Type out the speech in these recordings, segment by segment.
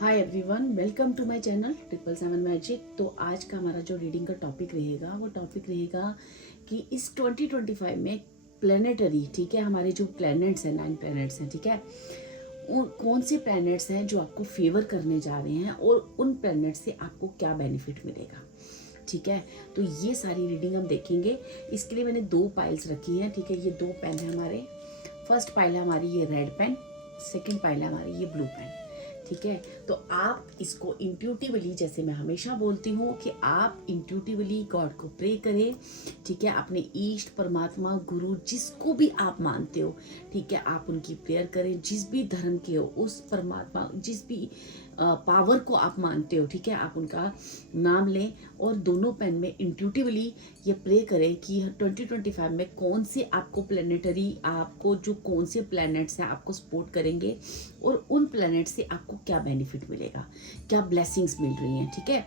Hi everyone, welcome to my channel 777 magic. तो आज का हमारा जो रीडिंग का टॉपिक रहेगा वो टॉपिक रहेगा कि इस 2025 में प्लेनेटरी, ठीक है, हमारे जो प्लैनेट्स हैं 9 प्लैनेट्स हैं, ठीक है, उन कौन से प्लैनेट्स हैं जो आपको फेवर करने जा रहे हैं और उन प्लैनेट से आपको क्या बेनिफिट मिलेगा। ठीक है, तो ये सारी रीडिंग हम देखेंगे। इसके लिए मैंने 2 पाइल्स रखी हैं, ठीक है। ये 2 पेन है हमारे। फर्स्ट पाइल है हमारी ये रेड पेन, सेकंड पाइल है हमारी ये ब्लू पेन, ठीक है। तो आप इसको इंट्यूटिवली, जैसे मैं हमेशा बोलती हूँ कि आप इंट्यूटिवली गॉड को प्रे करें, ठीक है। अपने ईष्ट, परमात्मा, गुरु, जिसको भी आप मानते हो, ठीक है, आप उनकी प्रेयर करें। जिस भी धर्म के हो, उस परमात्मा, जिस भी पावर को आप मानते हो, ठीक है, आप उनका नाम लें और दोनों पेन में इंट्यूटिवली ये प्रे करें कि 2025 में कौन से आपको प्लेनेटरी, आपको जो कौन से प्लैनेट्स हैं आपको सपोर्ट करेंगे और उन प्लैनेट से आपको क्या बेनिफिट मिलेगा, क्या ब्लेसिंग्स मिल रही हैं, ठीक है।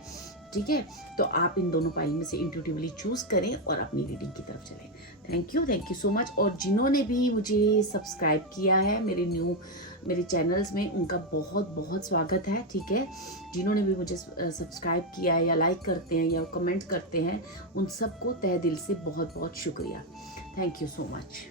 ठीक है, तो आप इन दोनों पाइल में से इंट्यूटिवली चूज करें और अपनी रीडिंग की तरफ चलें। Thank you so much. और जिन्होंने भी मुझे सब्सक्राइब किया है मेरे चैनल्स में, उनका बहुत बहुत स्वागत है, ठीक है। जिन्होंने भी मुझे सब्सक्राइब किया है या लाइक करते हैं या कमेंट करते हैं, उन सबको तहे दिल से बहुत बहुत शुक्रिया। Thank you so much.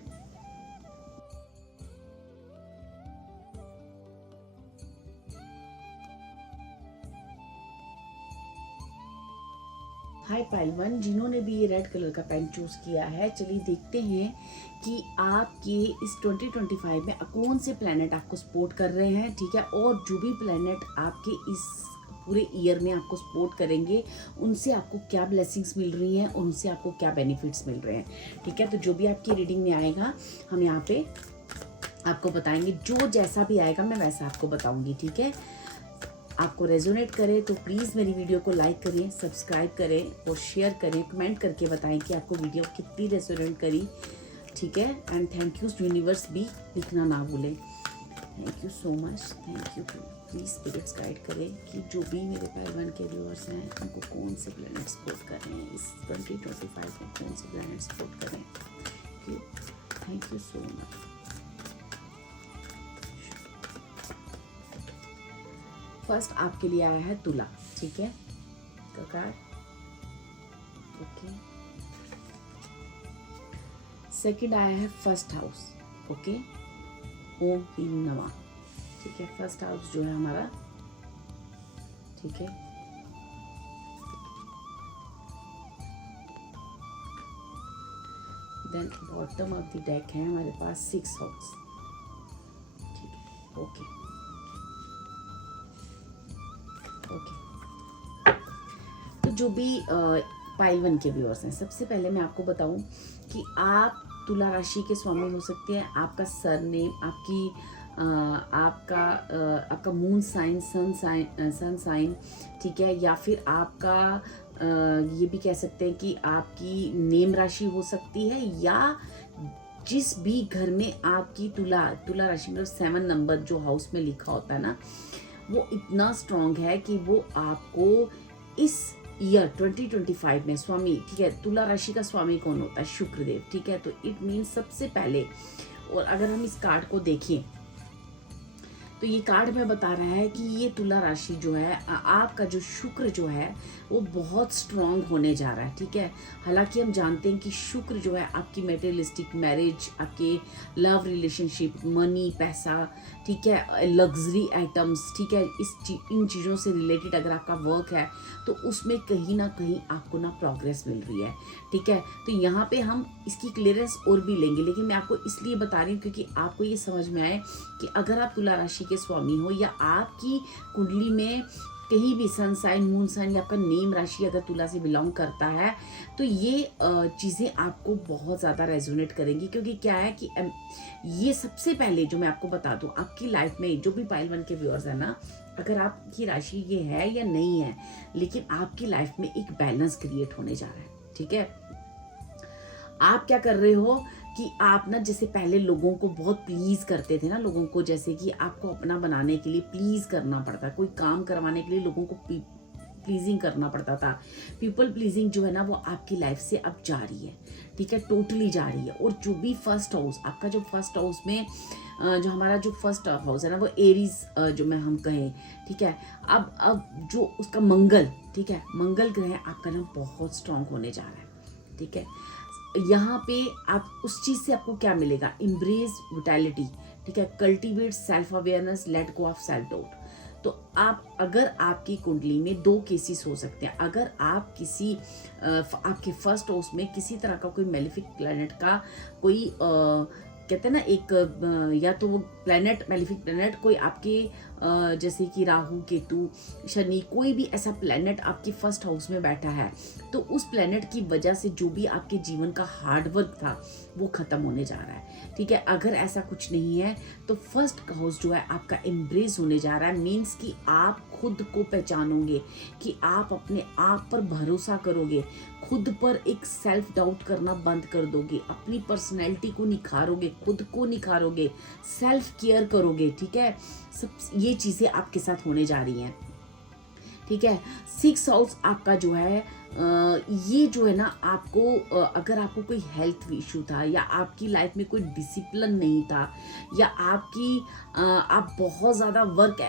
Hi pile 1, जिन्होंने भी ये रेड कलर का पेन चूज किया है, चलिए देखते हैं कि आपके इस 2025 में कौन से प्लैनेट आपको सपोर्ट कर रहे हैं, ठीक है। और जो भी प्लैनेट आपके इस पूरे ईयर में आपको सपोर्ट करेंगे, उनसे आपको क्या ब्लेसिंग्स मिल रही हैं और उनसे आपको क्या बेनिफिट्स मिल रहे हैं, ठीक है। तो जो भी आपकी रीडिंग में आएगा हम यहाँ पे आपको बताएंगे। जो जैसा भी आएगा मैं वैसा आपको बताऊंगी, ठीक है। आपको रेजोनेट करे तो प्लीज़ मेरी वीडियो को लाइक करें, सब्सक्राइब करें और शेयर करें। कमेंट करके बताएं कि आपको वीडियो कितनी रेजोनेट करी, ठीक है। एंड थैंक यू यूनिवर्स भी लिखना ना भूलें। Thank you so much, thank you. Please spirits guide करें कि जो भी मेरे पाइल 1 के व्यूअर्स हैं उनको कौन से प्लैनेट सपोर्ट कर रहे हैं, इस 2025 में कौन से प्लैनेट सपोर्ट करें। Thank you so much. First आपके लिए आया है तुला, ठीक है, कार्ड, ओके। सेकंड आया है फर्स्ट हाउस, ओके, ओम ह्रीम नमः, ठीक है। फर्स्ट हाउस जो है हमारा, ठीक है। Then bottom of the deck है हमारे पास 6 हाउस, ठीक है, ओके। तो जो भी पाइल 1 के व्यूअर्स हैं, सबसे पहले मैं आपको बताऊं कि आप तुला राशि के स्वामी हो सकते हैं। आपका सरनेम, आपका मून साइन, सन साइन, ठीक है, या फिर आपका ये भी कह सकते हैं कि आपकी नेम राशि हो सकती है, या जिस भी घर में आपकी तुला राशि मतलब 7 नंबर जो हाउस में लिखा होता है ना, वो इतना स्ट्रांग है कि वो आपको इस ईयर 2025 में स्वामी, ठीक है। तुला राशि का स्वामी कौन होता है? शुक्रदेव, ठीक है। तो इट मीन सबसे पहले, और अगर हम इस कार्ड को देखें तो ये कार्ड में बता रहा है कि ये तुला राशि जो है, आपका जो शुक्र जो है वो बहुत स्ट्रांग होने जा रहा है, ठीक है। हालांकि हम जानते हैं कि शुक्र जो है आपकी मेटेरियलिस्टिक मैरिज, आपके लव रिलेशनशिप, मनी, पैसा, ठीक है, लग्जरी आइटम्स, ठीक है, इन चीज़ों से रिलेटेड अगर आपका वर्क है तो उसमें कहीं ना कहीं आपको ना प्रोग्रेस मिल रही है, ठीक है। तो यहाँ पे हम इसकी क्लियरेंस और भी लेंगे, लेकिन मैं आपको इसलिए बता रही हूँ क्योंकि आपको ये समझ में आए कि अगर आप तुला राशि के स्वामी हो या आपकी कुंडली में कहीं भी सन साइन, मून साइन या आपका नेम राशि अगर तुला से बिलोंग करता है, तो ये चीज़ें आपको बहुत ज़्यादा रेजोनेट करेंगी। क्योंकि क्या है कि ये सबसे पहले जो मैं आपको बता दूं, आपकी लाइफ में जो भी पाइल 1 के व्यूअर्स है ना, अगर आपकी राशि ये है या नहीं है, लेकिन आपकी लाइफ में एक बैलेंस क्रिएट होने जा रहा है, ठीक है। आप क्या कर रहे हो कि आप ना, जैसे पहले लोगों को बहुत प्लीज करते थे ना, लोगों को जैसे कि आपको अपना बनाने के लिए प्लीज करना पड़ता, कोई काम करवाने के लिए लोगों को प्लीजिंग करना पड़ता था। पीपल प्लीजिंग जो है ना वो आपकी लाइफ से अब जा रही है, ठीक है, टोटली जा रही है। और जो भी फर्स्ट हाउस, आपका जो फर्स्ट हाउस में जो हमारा जो फर्स्ट हाउस है ना वो एरीज जो मैं हम कहें, ठीक है। अब जो उसका मंगल, ठीक है, मंगल ग्रह आपका ना बहुत स्ट्रांग होने जा रहा है, ठीक है। यहाँ पे आप उस चीज़ से आपको क्या मिलेगा, इम्ब्रेस विटैलिटी, ठीक है, cultivate self awareness, let go of self doubt. तो आप अगर आपकी कुंडली में दो केसेस हो सकते हैं, अगर आप किसी आपके फर्स्ट हाउस में किसी तरह का कोई मेलिफिक प्लैनेट का कोई कहते हैं ना एक या तो वो प्लैनेट मेलिफिक प्लैनेट कोई आपके जैसे कि राहु केतु शनि कोई भी ऐसा प्लैनेट आपके फर्स्ट हाउस में बैठा है, तो उस प्लैनेट की वजह से जो भी आपके जीवन का हार्ड वर्क था वो खत्म होने जा रहा है, ठीक है। अगर ऐसा कुछ नहीं है तो फर्स्ट हाउस जो है आपका एम्ब्रेस होने जा रहा है, मीन्स कि आप खुद को पहचानोगे, कि आप अपने आप पर भरोसा करोगे, खुद पर एक सेल्फ डाउट करना बंद कर दोगे, अपनी पर्सनैलिटी को निखारोगे, खुद को निखारोगे, सेल्फ केयर करोगे, ठीक है। सब ये चीज़ें आपके साथ होने जा रही हैं, ठीक है। 6 हाउस आपका जो है ये जो है ना आपको अगर आपको कोई हेल्थ इशू था या आपकी लाइफ में कोई डिसिप्लिन नहीं था या आप बहुत ज़्यादा वर्क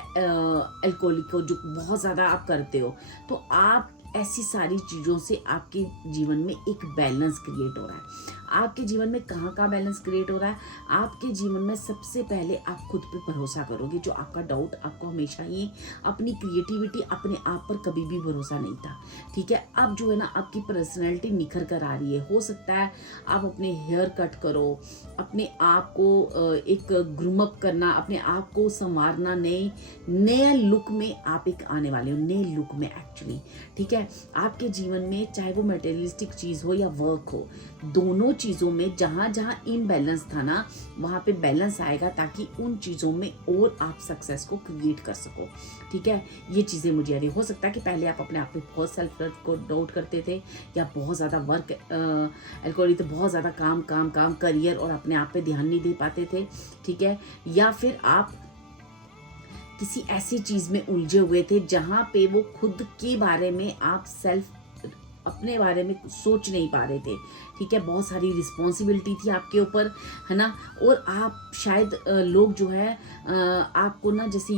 एल्कोहलिक हो, जो बहुत ज़्यादा आप करते हो, तो आप ऐसी सारी चीज़ों से आपके जीवन में एक बैलेंस क्रिएट हो रहा है। आपके जीवन में कहाँ बैलेंस क्रिएट हो रहा है, आपके जीवन में सबसे पहले आप खुद पे भरोसा करोगे। जो आपका डाउट आपको हमेशा ही अपनी क्रिएटिविटी, अपने आप पर कभी भी भरोसा नहीं था, ठीक है। अब जो है ना आपकी पर्सनैलिटी निखर कर आ रही है। हो सकता है आप अपने हेयर कट करो, अपने आप को एक ग्रूम अप करना, अपने आप को संवारना, नए लुक में आप एक आने वाले हो, नए लुक में एक्चुअली, ठीक है। आपके जीवन में चाहे वो मटेरियलिस्टिक चीज़ हो या वर्क हो, दोनों चीज़ों में जहाँ जहाँ इम्बैलेंस था ना वहाँ पे बैलेंस आएगा, ताकि उन चीज़ों में और आप सक्सेस को क्रिएट कर सको, ठीक है। ये चीज़ें मुझे आ रही। हो सकता है कि पहले आप अपने आप पे बहुत सेल्फ को डाउट करते थे, या बहुत ज़्यादा वर्क एल्कोहलिक, बहुत ज़्यादा काम करियर और अपने आप पे ध्यान नहीं दे पाते थे, ठीक है। या फिर आप किसी ऐसी चीज़ में उलझे हुए थे जहाँ पे वो खुद के बारे में आप अपने बारे में सोच नहीं पा रहे थे, ठीक है। बहुत सारी रिस्पॉन्सिबिलिटी थी आपके ऊपर, है ना। और आप शायद लोग जो है आपको ना जैसे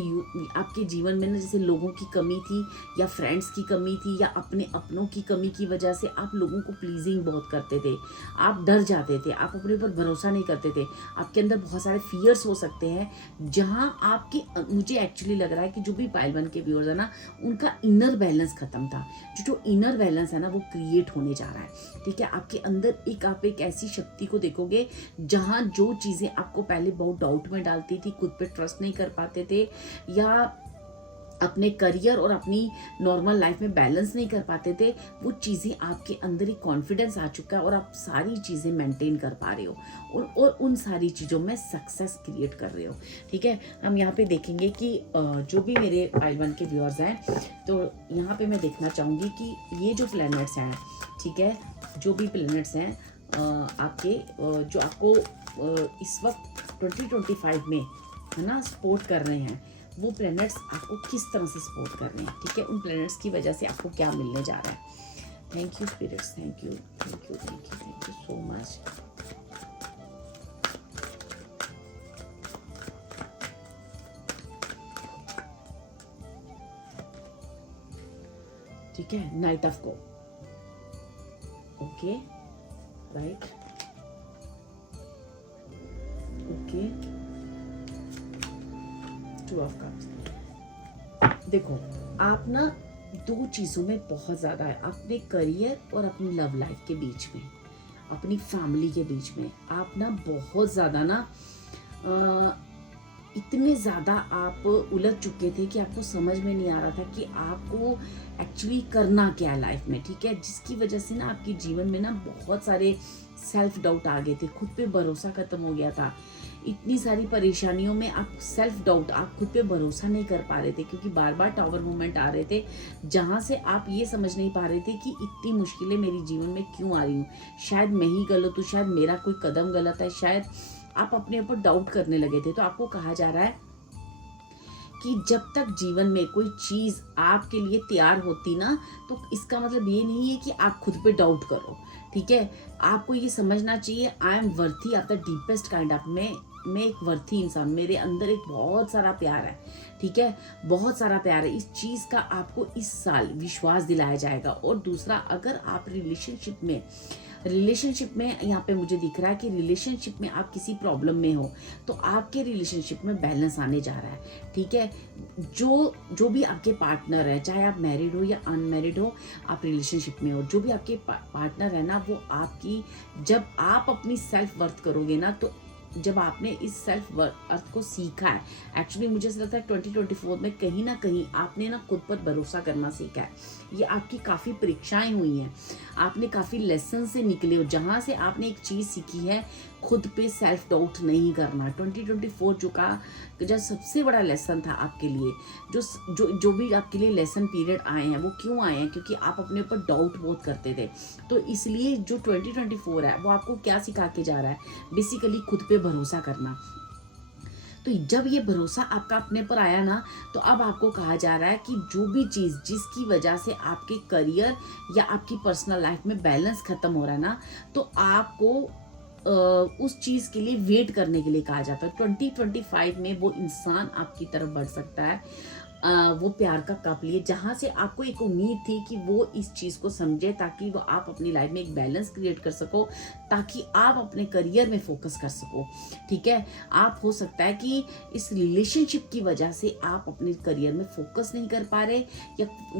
आपके जीवन में ना जैसे लोगों की कमी थी या फ्रेंड्स की कमी थी या अपने अपनों की कमी की वजह से आप लोगों को प्लीजिंग बहुत करते थे, आप डर जाते थे, आप अपने ऊपर भरोसा नहीं करते थे, आपके अंदर बहुत सारे फियर्स हो सकते हैं, जहाँ आपकी मुझे एक्चुअली लग रहा है कि जो भी पाइल 1 के व्यूअर्स है ना उनका इनर बैलेंस खत्म था। जो इनर बैलेंस है ना वो क्रिएट होने जा रहा है, ठीक है। आपके अंदर आप एक ऐसी शक्ति को देखोगे जहां जो चीजें आपको पहले बहुत डाउट में डालती थी, खुद पे ट्रस्ट नहीं कर पाते थे, या अपने करियर और अपनी नॉर्मल लाइफ में बैलेंस नहीं कर पाते थे, वो चीज़ें आपके अंदर एक कॉन्फिडेंस आ चुका है और आप सारी चीज़ें मेंटेन कर पा रहे हो और उन सारी चीज़ों में सक्सेस क्रिएट कर रहे हो, ठीक है। हम यहाँ पे देखेंगे कि जो भी मेरे पाइल 1 के व्यूअर्स हैं, तो यहाँ पे मैं देखना चाहूँगी कि ये जो प्लैनेट्स हैं, ठीक है, जो भी प्लैनेट्स हैं आपके जो आपको इस वक्त 2025 में है ना सपोर्ट कर रहे हैं, वो प्लैनेट्स आपको किस तरह से सपोर्ट कर रहे हैं, ठीक है। उन प्लैनेट्स की वजह से आपको क्या मिलने जा रहा है। Thank you spirits, thank you so much. ठीक है, knight of cup, okay, right, okay, 2 of cups. देखो आप ना दो चीज़ों में बहुत ज़्यादा है, अपने करियर और अपनी लव लाइफ के बीच में, अपनी फैमिली के बीच में आप ना बहुत ज़्यादा ना इतने ज़्यादा आप उलझ चुके थे कि आपको समझ में नहीं आ रहा था कि आपको एक्चुअली करना क्या है लाइफ में, ठीक है। जिसकी वजह से ना आपके जीवन में ना बहुत सारे सेल्फ डाउट आ गए थे, खुद पे भरोसा खत्म हो गया था। इतनी सारी परेशानियों में आप सेल्फ डाउट, आप खुद पे भरोसा नहीं कर पा रहे थे, क्योंकि बार बार टावर मूवमेंट आ रहे थे जहाँ से आप ये समझ नहीं पा रहे थे कि इतनी मुश्किलें मेरे जीवन में क्यों आ रही हूँ, शायद मैं ही गलत हूँ, शायद मेरा कोई कदम गलत है, शायद आप अपने ऊपर डाउट करने लगे थे। तो आपको कहा जा रहा है कि जब तक जीवन में कोई चीज़ आपके लिए तैयार होती ना, तो इसका मतलब ये नहीं है कि आप खुद पे डाउट करो, ठीक है। आपको ये समझना चाहिए I am worthy of the deepest kind of, मैं मैं एक वर्थी इंसान, मेरे अंदर एक बहुत सारा प्यार है, ठीक है, बहुत सारा प्यार है। इस चीज़ का आपको इस साल विश्वास दिलाया जाएगा। और दूसरा, अगर आप रिलेशनशिप में यहाँ पे मुझे दिख रहा है कि रिलेशनशिप में आप किसी प्रॉब्लम में हो, तो आपके रिलेशनशिप में बैलेंस आने जा रहा है, ठीक है। जो भी आपके पार्टनर है, चाहे आप मैरिड हो या अनमैरिड हो, आप रिलेशनशिप में हो, जो भी आपके पार्टनर है ना, वो आपकी, जब आप अपनी सेल्फ वर्थ करोगे ना, तो जब आपने इस सेल्फ वर्थ को सीखा है, एक्चुअली मुझे ऐसा लगता है 2024 में कहीं ना कहीं आपने ना खुद पर भरोसा करना सीखा है। ये आपकी काफ़ी परीक्षाएं हुई हैं, आपने काफ़ी लेसन से निकले हो, जहाँ से आपने एक चीज़ सीखी है, खुद पे सेल्फ डाउट नहीं करना। 2024 जो सबसे बड़ा लेसन था आपके लिए, जो भी आपके लिए लेसन पीरियड आए हैं, वो क्यों आए हैं? क्योंकि आप अपने ऊपर डाउट बहुत करते थे। तो इसलिए जो 2024 है वो आपको क्या सिखा के जा रहा है? बेसिकली खुद पे भरोसा करना। तो जब ये भरोसा आपका अपने पर आया ना, तो अब आपको कहा जा रहा है कि जो भी चीज़ जिसकी वजह से आपके करियर या आपकी पर्सनल लाइफ में बैलेंस खत्म हो रहा है ना, तो आपको उस चीज़ के लिए वेट करने के लिए कहा जाता है। 2025 में वो इंसान आपकी तरफ बढ़ सकता है, वो प्यार का कप लिए, जहाँ से आपको एक उम्मीद थी कि वो इस चीज़ को समझे, ताकि वो आप अपनी लाइफ में एक बैलेंस क्रिएट कर सको, ताकि आप अपने करियर में फोकस कर सको, ठीक है। आप हो सकता है कि इस रिलेशनशिप की वजह से आप अपने करियर में फोकस नहीं कर पा रहे,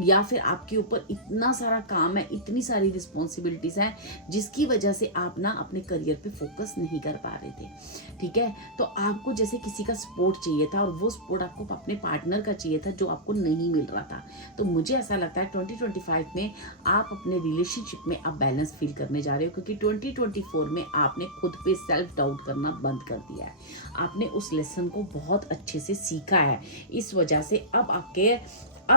या फिर आपके ऊपर इतना सारा काम है, इतनी सारी रिस्पॉन्सिबिलिटीज़ हैं, जिसकी वजह से आप ना अपने करियर पे फोकस नहीं कर पा रहे थे, ठीक है। तो आपको जैसे किसी का सपोर्ट चाहिए था, और वो सपोर्ट आपको अपने पार्टनर का चाहिए था, जो आपको नहीं मिल रहा था। तो मुझे ऐसा लगता है 2025 में आप अपने रिलेशनशिप में अब बैलेंस फील करने जा रहे हो, क्योंकि 2024 में आपने खुद पे सेल्फ डाउट करना बंद कर दिया है। आपने उस लेसन को बहुत अच्छे से सीखा है। इस वजह से अब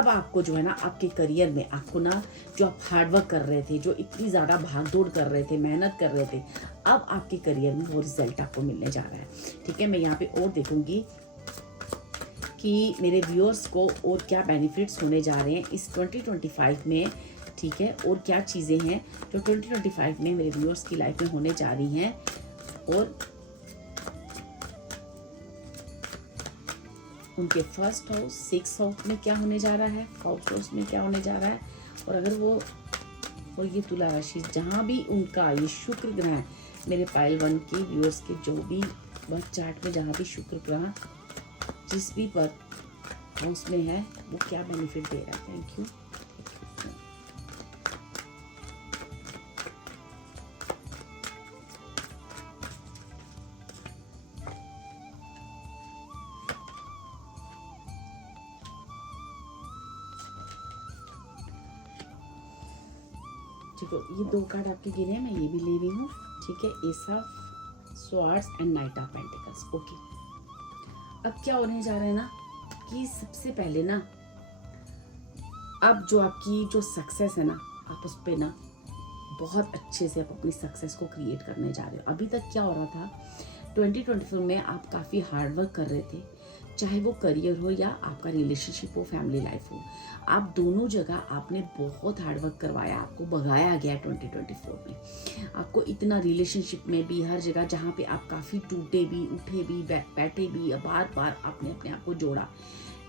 आपको जो है ना, आपके करियर में आपको ना, जो आप हार्डवर्क कर रहे थे, जो इतनी ज़्यादा भागदौड़ कर रहे थे, मेहनत कर रहे थे, अब आपके करियर में वो रिजल्ट आपको मिलने जा रहा है, ठीक है। मैं यहाँ पे और देखूंगी कि मेरे व्यूअर्स को और क्या बेनिफिट्स होने जा रहे हैं इस 2025 में, ठीक है, और क्या चीज़ें हैं जो 2025 में मेरे व्यूअर्स की लाइफ में होने जा रही हैं, और उनके फर्स्ट हाउस, सिक्स हाउस में क्या होने जा रहा है, फाइव हाउस में क्या होने जा रहा है। और अगर वो, और ये तुला राशि, जहाँ भी उनका ये शुक्र ग्रह है, मेरे पाइल 1 के व्यूअर्स के जो भी बर्थ चार्ट में जहाँ भी शुक्र ग्रह जिस भी बर्थ हाउस में है, वो क्या बेनिफिट दे रहा है। Thank you. ठीक है, ये 2 कार्ड आपके गिरे हैं, मैं ये भी ले रही हूँ, ठीक है। S of swords and night of pentacles. Okay, अब क्या होने जा रहा है ना, कि सबसे पहले ना, अब जो आपकी जो सक्सेस है ना, आप उस पर ना बहुत अच्छे से आप अपनी सक्सेस को क्रिएट करने जा रहे हो। अभी तक क्या हो रहा था, 2024 में आप काफ़ी हार्ड वर्क कर रहे थे, चाहे वो करियर हो या आपका रिलेशनशिप हो, फैमिली लाइफ हो, आप दोनों जगह आपने बहुत हार्ड वर्क करवाया, आपको भगाया गया 2024 में। आपको इतना रिलेशनशिप में भी, हर जगह जहाँ पे आप काफ़ी टूटे भी, उठे भी, बैठे भी, बार बार आपने अपने आप को जोड़ा।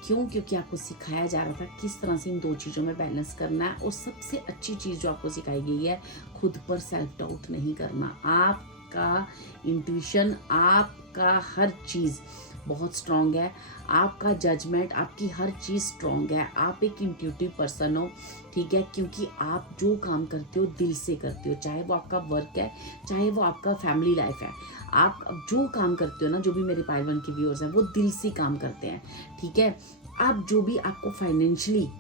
क्यों? क्योंकि आपको सिखाया जा रहा था किस तरह से इन 2 चीज़ों में बैलेंस करना है। और सबसे अच्छी चीज़ जो आपको सिखाई गई है, खुद पर सेल्फ डाउट नहीं करना। आपका इंट्यूशन, आपका हर चीज़ बहुत स्ट्रॉन्ग है, आपका जजमेंट, आपकी हर चीज़ स्ट्रॉन्ग है। आप एक इंट्यूटिव पर्सन हो, ठीक है, क्योंकि आप जो काम करते हो दिल से करते हो, चाहे वो आपका वर्क है, चाहे वो आपका फैमिली लाइफ है। आप जो काम करते हो ना, जो भी मेरे पाइल 1 के व्यूअर्स हैं, वो दिल से काम करते हैं, ठीक है। आप जो भी आपको फाइनेंशियली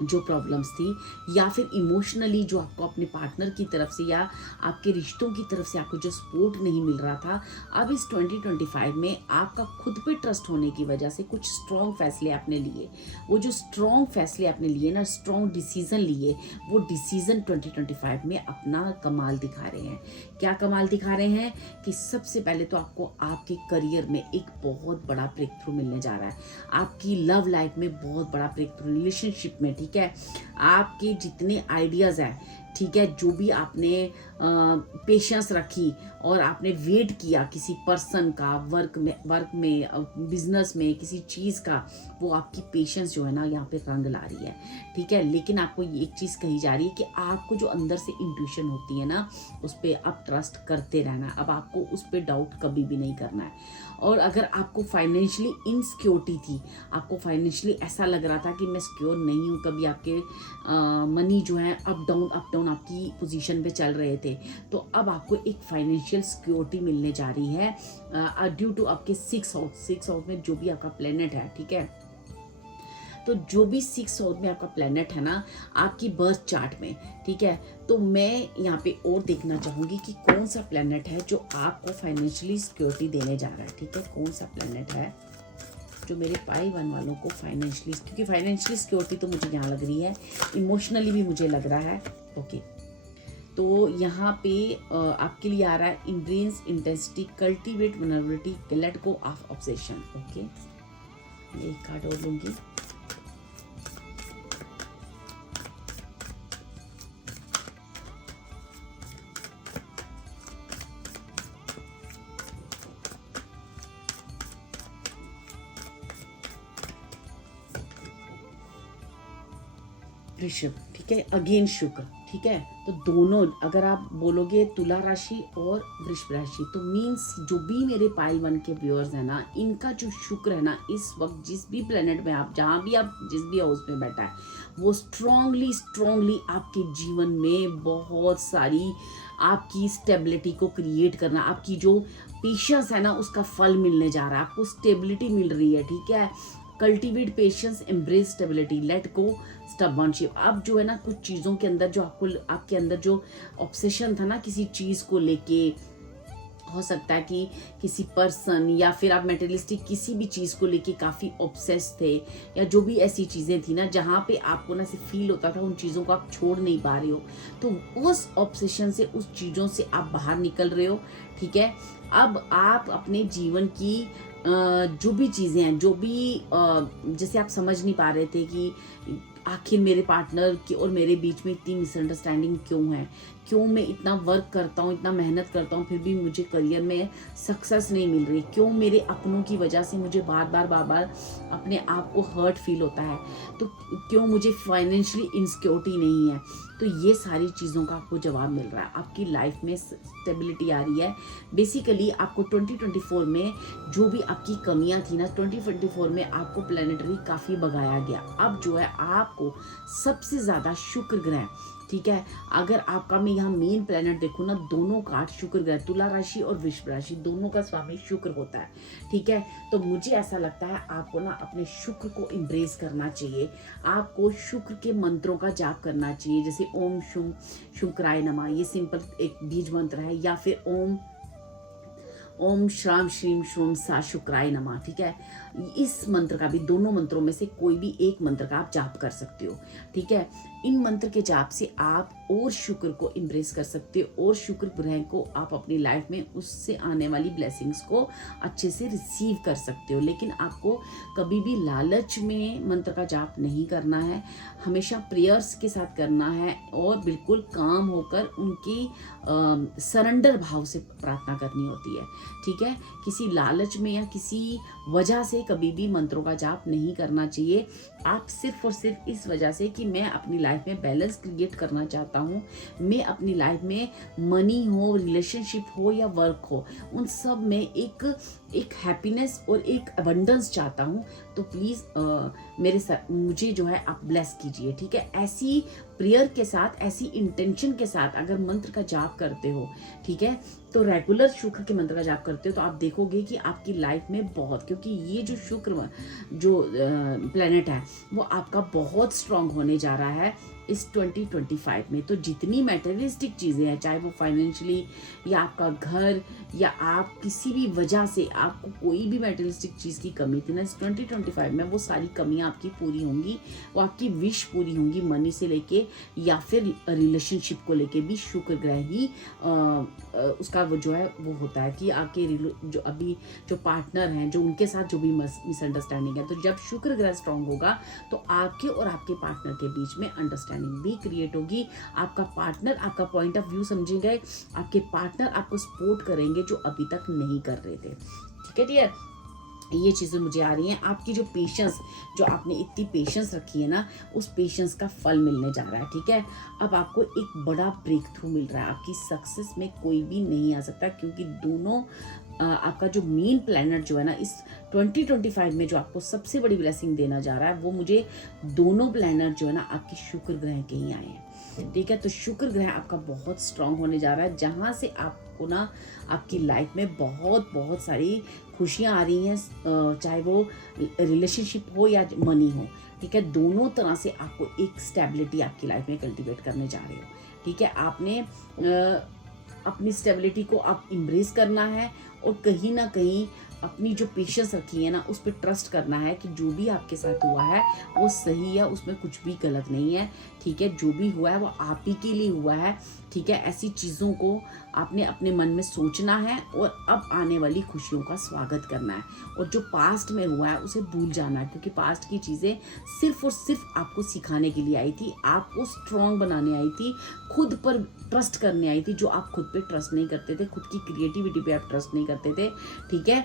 जो प्रॉब्लम्स थी, या फिर इमोशनली जो आपको अपने पार्टनर की तरफ से या आपके रिश्तों की तरफ से आपको जो सपोर्ट नहीं मिल रहा था, अब इस 2025 में आपका खुद पे ट्रस्ट होने की वजह से कुछ स्ट्रॉन्ग फैसले आपने लिए। वो जो स्ट्रॉन्ग फैसले आपने लिए ना, स्ट्रॉन्ग डिसीजन लिए, वो डिसीजन 2025 में अपना कमाल दिखा रहे हैं। क्या कमाल दिखा रहे हैं कि सबसे पहले तो आपको आपके करियर में एक बहुत बड़ा ब्रेक थ्रू मिलने जा रहा है, आपकी लव लाइफ में बहुत बड़ा ब्रेक थ्रू, रिलेशनशिप में, ठीक है। आपके जितने आइडियाज़ हैं, ठीक है, जो भी आपने पेशेंस रखी और आपने वेट किया किसी पर्सन का, वर्क में बिजनेस में किसी चीज़ का, वो आपकी पेशेंस जो है ना यहाँ पे रंग ला रही है। ठीक है, लेकिन आपको ये एक चीज़ कही जा रही है कि आपको जो अंदर से इंट्यूशन होती है ना, उस पर आप ट्रस्ट करते रहना है। अब आपको उस पर डाउट कभी भी नहीं करना है। और अगर आपको फाइनेंशियली इनसिक्योरिटी थी, आपको फाइनेंशियली ऐसा लग रहा था कि मैं सिक्योर नहीं हूँ, कभी आपके मनी जो है अप डाउन आपकी पोजीशन पे चल रहे थे, तो अब आपको एक फाइनेंशियल सिक्योरिटी मिलने जा रही है ड्यू टू आपके 6 हाउस में जो भी आपका प्लेनेट है। ठीक है, तो जो भी 6 हाउस में आपका प्लेनेट है ना आपकी बर्थ चार्ट में, ठीक है, तो मैं यहाँ पे और देखना चाहूँगी कि कौन सा प्लेनेट है जो आपको फाइनेंशियली सिक्योरिटी देने जा रहा है। ठीक है, कौन सा प्लेनेट है जो मेरे पाई वन वालों को फाइनेंशियली, क्योंकि फाइनेंशियली सिक्योरिटी तो मुझे यहाँ लग रही है, इमोशनली भी मुझे लग रहा है। ओके, तो यहाँ पे आपके लिए आ रहा है embrace intensity, cultivate vulnerability, let go of obsession. Okay, एक कार्ड और लूँगी। वृषभ, ठीक है, अगेन शुक्र। ठीक है, तो दोनों अगर आप बोलोगे तुला राशि और वृषभ राशि, तो मीन्स जो भी मेरे पाइल वन के व्यूअर्स है ना, इनका जो शुक्र है ना इस वक्त जिस भी प्लेनेट में आप, जहाँ भी आप जिस भी हाउस में बैठा है, वो स्ट्रांगली आपके जीवन में बहुत सारी आपकी स्टेबिलिटी को क्रिएट करना, आपकी जो पेशेंस है ना उसका फल मिलने जा रहा है, आपको स्टेबिलिटी मिल रही है। ठीक है, cultivate patience, embrace stability, let go stubbornship. अब जो है ना कुछ चीज़ों के अंदर जो आपके अंदर जो ऑब्सेशन था ना किसी चीज़ को लेके, हो सकता है कि किसी पर्सन या फिर आप मेटेरियलिस्टिक किसी भी चीज़ को लेके काफ़ी ऑब्सेस थे, या जो भी ऐसी चीज़ें थी ना जहाँ पे आपको ना सिर्फ फील होता था उन चीज़ों को आप छोड़ नहीं पा रहे हो, तो उस ऑब्सेशन से, उस चीज़ों से आप बाहर निकल रहे हो। ठीक है, अब आप अपने जीवन की जो भी चीज़ें हैं, जो भी जैसे आप समझ नहीं पा रहे थे कि आखिर मेरे पार्टनर की और मेरे बीच में इतनी मिसअंडरस्टैंडिंग क्यों है, क्यों मैं इतना वर्क करता हूँ, इतना मेहनत करता हूँ, फिर भी मुझे करियर में सक्सेस नहीं मिल रही, क्यों मेरे अपनों की वजह से मुझे बार बार अपने आप को हर्ट फील होता है, तो क्यों मुझे फाइनेंशियली इनसिक्योरिटी नहीं है। तो ये सारी चीज़ों का आपको जवाब मिल रहा है, आपकी लाइफ में स्टेबिलिटी आ रही है। बेसिकली आपको 2024 में जो भी आपकी कमियां थी ना, 2024 में आपको प्लैनेटरी काफ़ी भगाया गया। अब जो है आपको सबसे ज़्यादा शुक्र ग्रह, ठीक है, अगर आपका मैं यहाँ मेन प्लेनेट देखूँ ना, दोनों कार्ड शुक्र ग्रह, तुला राशि और वृषभ राशि, दोनों का स्वामी शुक्र होता है। ठीक है, तो मुझे ऐसा लगता है आपको ना अपने शुक्र को एम्ब्रेस करना चाहिए, आपको शुक्र के मंत्रों का जाप करना चाहिए, जैसे ओम शुम शुक्राय नमः, ये सिंपल एक बीज मंत्र है, या फिर ओम श्राम श्रीम श्रोम सा शुक्राय नमः। ठीक है, इस मंत्र का भी, दोनों मंत्रों में से कोई भी एक मंत्र का आप जाप कर सकते हो। ठीक है, इन मंत्र के जाप से आप और शुक्र को एम्ब्रेस कर सकते हो, और शुक्र ग्रह को आप अपनी लाइफ में उससे आने वाली ब्लेसिंग्स को अच्छे से रिसीव कर सकते हो। लेकिन आपको कभी भी लालच में मंत्र का जाप नहीं करना है, हमेशा प्रेयर्स के साथ करना है, और बिल्कुल काम होकर उनकी सरेंडर भाव से प्रार्थना करनी होती है। ठीक है, किसी लालच में या किसी वजह से कभी भी मंत्रों का जाप नहीं करना चाहिए। आप सिर्फ और सिर्फ इस वजह से कि मैं अपनी लाइफ में बैलेंस क्रिएट करना चाहता हूँ, मैं अपनी लाइफ में मनी हो, रिलेशनशिप हो या वर्क हो, उन सब में एक हैप्पीनेस और एक अबंडेंस चाहता हूँ, तो प्लीज़ मुझे जो है आप ब्लेस कीजिए। ठीक है, ऐसी प्रेयर के साथ, ऐसी इंटेंशन के साथ अगर मंत्र का जाप करते हो, ठीक है, तो रेगुलर शुक्र के मंत्र का जाप करते हो, तो आप देखोगे कि आपकी लाइफ में बहुत, क्योंकि ये जो शुक्र जो प्लेनेट है वो आपका बहुत स्ट्रांग होने जा रहा है इस 2025 में। तो जितनी मटेरियलिस्टिक चीज़ें हैं, चाहे वो फाइनेंशियली या आपका घर, या आप किसी भी वजह से आपको कोई भी मटेरियलिस्टिक चीज़ की कमी थी ना, इस 2025 में वो सारी कमियां आपकी पूरी होंगी, वो आपकी विश पूरी होंगी, मनी से लेके या फिर रिलेशनशिप को लेके भी शुक्र ग्रह ही उसका वो जो है वो होता है कि आपके जो अभी जो पार्टनर हैं, जो उनके साथ जो भी मिसअंडरस्टैंडिंग है, तो जब शुक्र ग्रह स्ट्रांग होगा तो आपके और आपके पार्टनर के बीच में अंडरस्टैंडिंग अंडरस्टैंडिंग भी क्रिएट होगी। आपका पार्टनर आपका पॉइंट ऑफ व्यू समझेंगे, आपके पार्टनर आपको सपोर्ट करेंगे जो अभी तक नहीं कर रहे थे। ठीक है डियर, ये चीज़ें मुझे आ रही हैं। आपकी जो पेशेंस, जो आपने इतनी पेशेंस रखी है ना, उस पेशेंस का फल मिलने जा रहा है। ठीक है, अब आपको एक बड़ा ब्रेक थ्रू मिल रहा है। आपकी सक्सेस में कोई भी नहीं आ सकता, क्योंकि दोनों आपका जो मेन प्लैनेट जो है ना, इस 2025 में जो आपको सबसे बड़ी ब्लेसिंग देना जा रहा है, वो मुझे दोनों प्लैनेट जो है ना आपके शुक्र ग्रह के ही आए हैं। ठीक है, तो शुक्र ग्रह आपका बहुत स्ट्रांग होने जा रहा है, जहाँ से आपको ना आपकी लाइफ में बहुत बहुत सारी खुशियाँ आ रही हैं, चाहे वो रिलेशनशिप हो या मनी हो। ठीक है, दोनों तरह से आपको एक स्टेबिलिटी आपकी लाइफ में कल्टीवेट करने जा रहे हो। ठीक है, आपने अपनी स्टेबिलिटी को आप इम्ब्रेस करना है, और कहीं ना कहीं अपनी जो पेशेंस रखी है ना, उस पर ट्रस्ट करना है कि जो भी आपके साथ हुआ है वो सही है, उसमें कुछ भी गलत नहीं है। ठीक है, जो भी हुआ है वो आप ही के लिए हुआ है। ठीक है, ऐसी चीज़ों को आपने अपने मन में सोचना है, और अब आने वाली खुशियों का स्वागत करना है, और जो पास्ट में हुआ है उसे भूल जाना है, क्योंकि पास्ट की चीज़ें सिर्फ और सिर्फ आपको सिखाने के लिए आई थी, आपको स्ट्रॉन्ग बनाने आई थी, खुद पर ट्रस्ट करने आई थी, जो आप खुद पे ट्रस्ट नहीं करते थे, खुद की क्रिएटिविटी पे आप ट्रस्ट नहीं करते थे। ठीक है,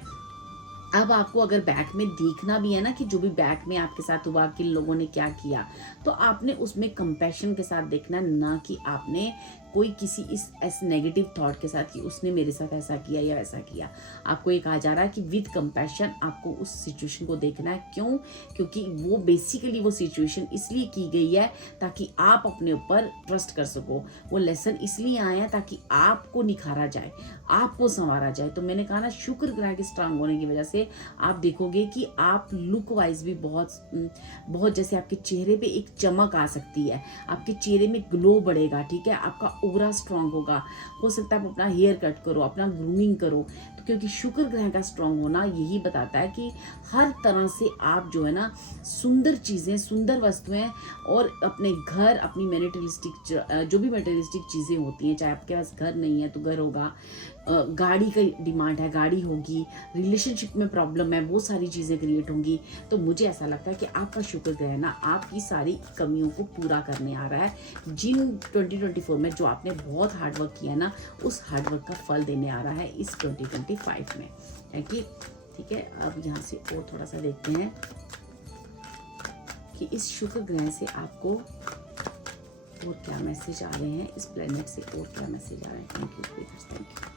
अब आपको अगर बैक में देखना भी है ना कि जो भी बैक में आपके साथ हुआ, किन लोगों ने क्या किया, तो आपने उसमें कंपैशन के साथ देखना, ना कि आपने कोई किसी इस नेगेटिव थॉट के साथ कि उसने मेरे साथ ऐसा किया या वैसा किया। आपको ये कहा जा रहा है कि विद कंपैशन आपको उस सिचुएशन को देखना है। क्यों? क्योंकि वो बेसिकली वो सिचुएशन इसलिए की गई है ताकि आप अपने ऊपर ट्रस्ट कर सको। वो लेसन इसलिए आए हैं ताकि आपको निखारा जाए, आपको संवारा जाए। तो मैंने कहा ना, शुक्र ग्रह के स्ट्रांग होने की वजह से आप देखोगे कि आप लुक वाइज भी बहुत जैसे आपके चेहरे पे एक चमक आ सकती है, आपके चेहरे में ग्लो बढ़ेगा। ठीक है, आपका ओवरा स्ट्रांग होगा। हो सकता है आप अपना हेयर कट करो, अपना ग्रूमिंग करो, तो क्योंकि शुक्र ग्रह का स्ट्रांग होना यही बताता है कि हर तरह से आप जो है ना सुंदर चीज़ें, सुंदर वस्तुएं, और अपने घर, अपनी मैटेरियलिस्टिक जो भी मैटेरियलिस्टिक चीज़ें होती हैं, चाहे आपके पास घर नहीं है तो घर होगा, गाड़ी का डिमांड है गाड़ी होगी, रिलेशनशिप में प्रॉब्लम है वो सारी चीज़ें क्रिएट होंगी। तो मुझे ऐसा लगता है कि आपका शुक्र ग्रह ना आपकी सारी कमियों को पूरा करने आ रहा है। जिन 2024 में जो आपने बहुत हार्डवर्क किया ना, उस हार्डवर्क का फल देने आ रहा है इस 2025 में। ठीक है, अब यहाँ से और थोड़ा सा देखते हैं कि इस शुक्र ग्रह से आपको और क्या मैसेज आ रहे हैं, इस प्लेनेट से और क्या मैसेज आ रहे हैं। Thank you, thank you.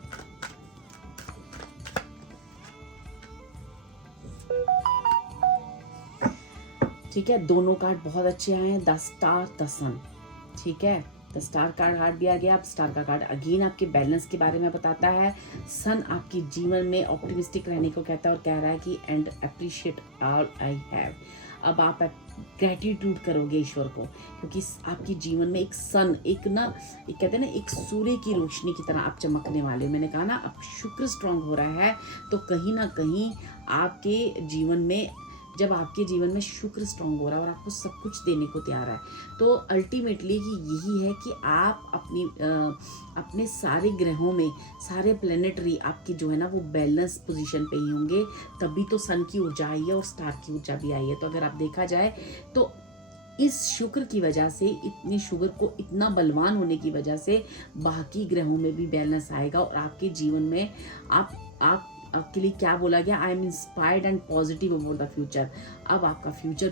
ठीक है, दोनों कार्ड बहुत अच्छे आए हैं, द स्टार, द सन। ठीक है, द स्टार कार्ड हार्ट दिया गया। अब स्टार का कार्ड अगेन आपके बैलेंस के बारे में बताता है। सन आपके जीवन में ऑप्टिमिस्टिक रहने को कहता है, और कह रहा है कि and appreciate all I have. अब आप ग्रेटिट्यूड करोगे ईश्वर को, क्योंकि आपके जीवन में एक सन, एक कहते हैं ना, एक सूर्य की रोशनी की तरह आप चमकने वाले हो। मैंने कहा ना, अब शुक्र स्ट्रांग हो रहा है, तो कहीं ना कहीं आपके जीवन में, जब आपके जीवन में शुक्र स्ट्रांग हो रहा है और आपको सब कुछ देने को तैयार है, तो अल्टीमेटली कि यही है कि आप अपने सारे ग्रहों में, सारे प्लेनेटरी आपके जो है ना वो बैलेंस पोजीशन पे ही होंगे। तभी तो सन की ऊर्जा आई है और स्टार की ऊर्जा भी आई है। तो अगर आप देखा जाए तो इस शुक्र की वजह से, इतने शुक्र को इतना बलवान होने की वजह से बाकी ग्रहों में भी बैलेंस आएगा, और आपके जीवन में आपके लिए क्या बोला गया, I am inspired and positive about the future. अब आपका फ्यूचर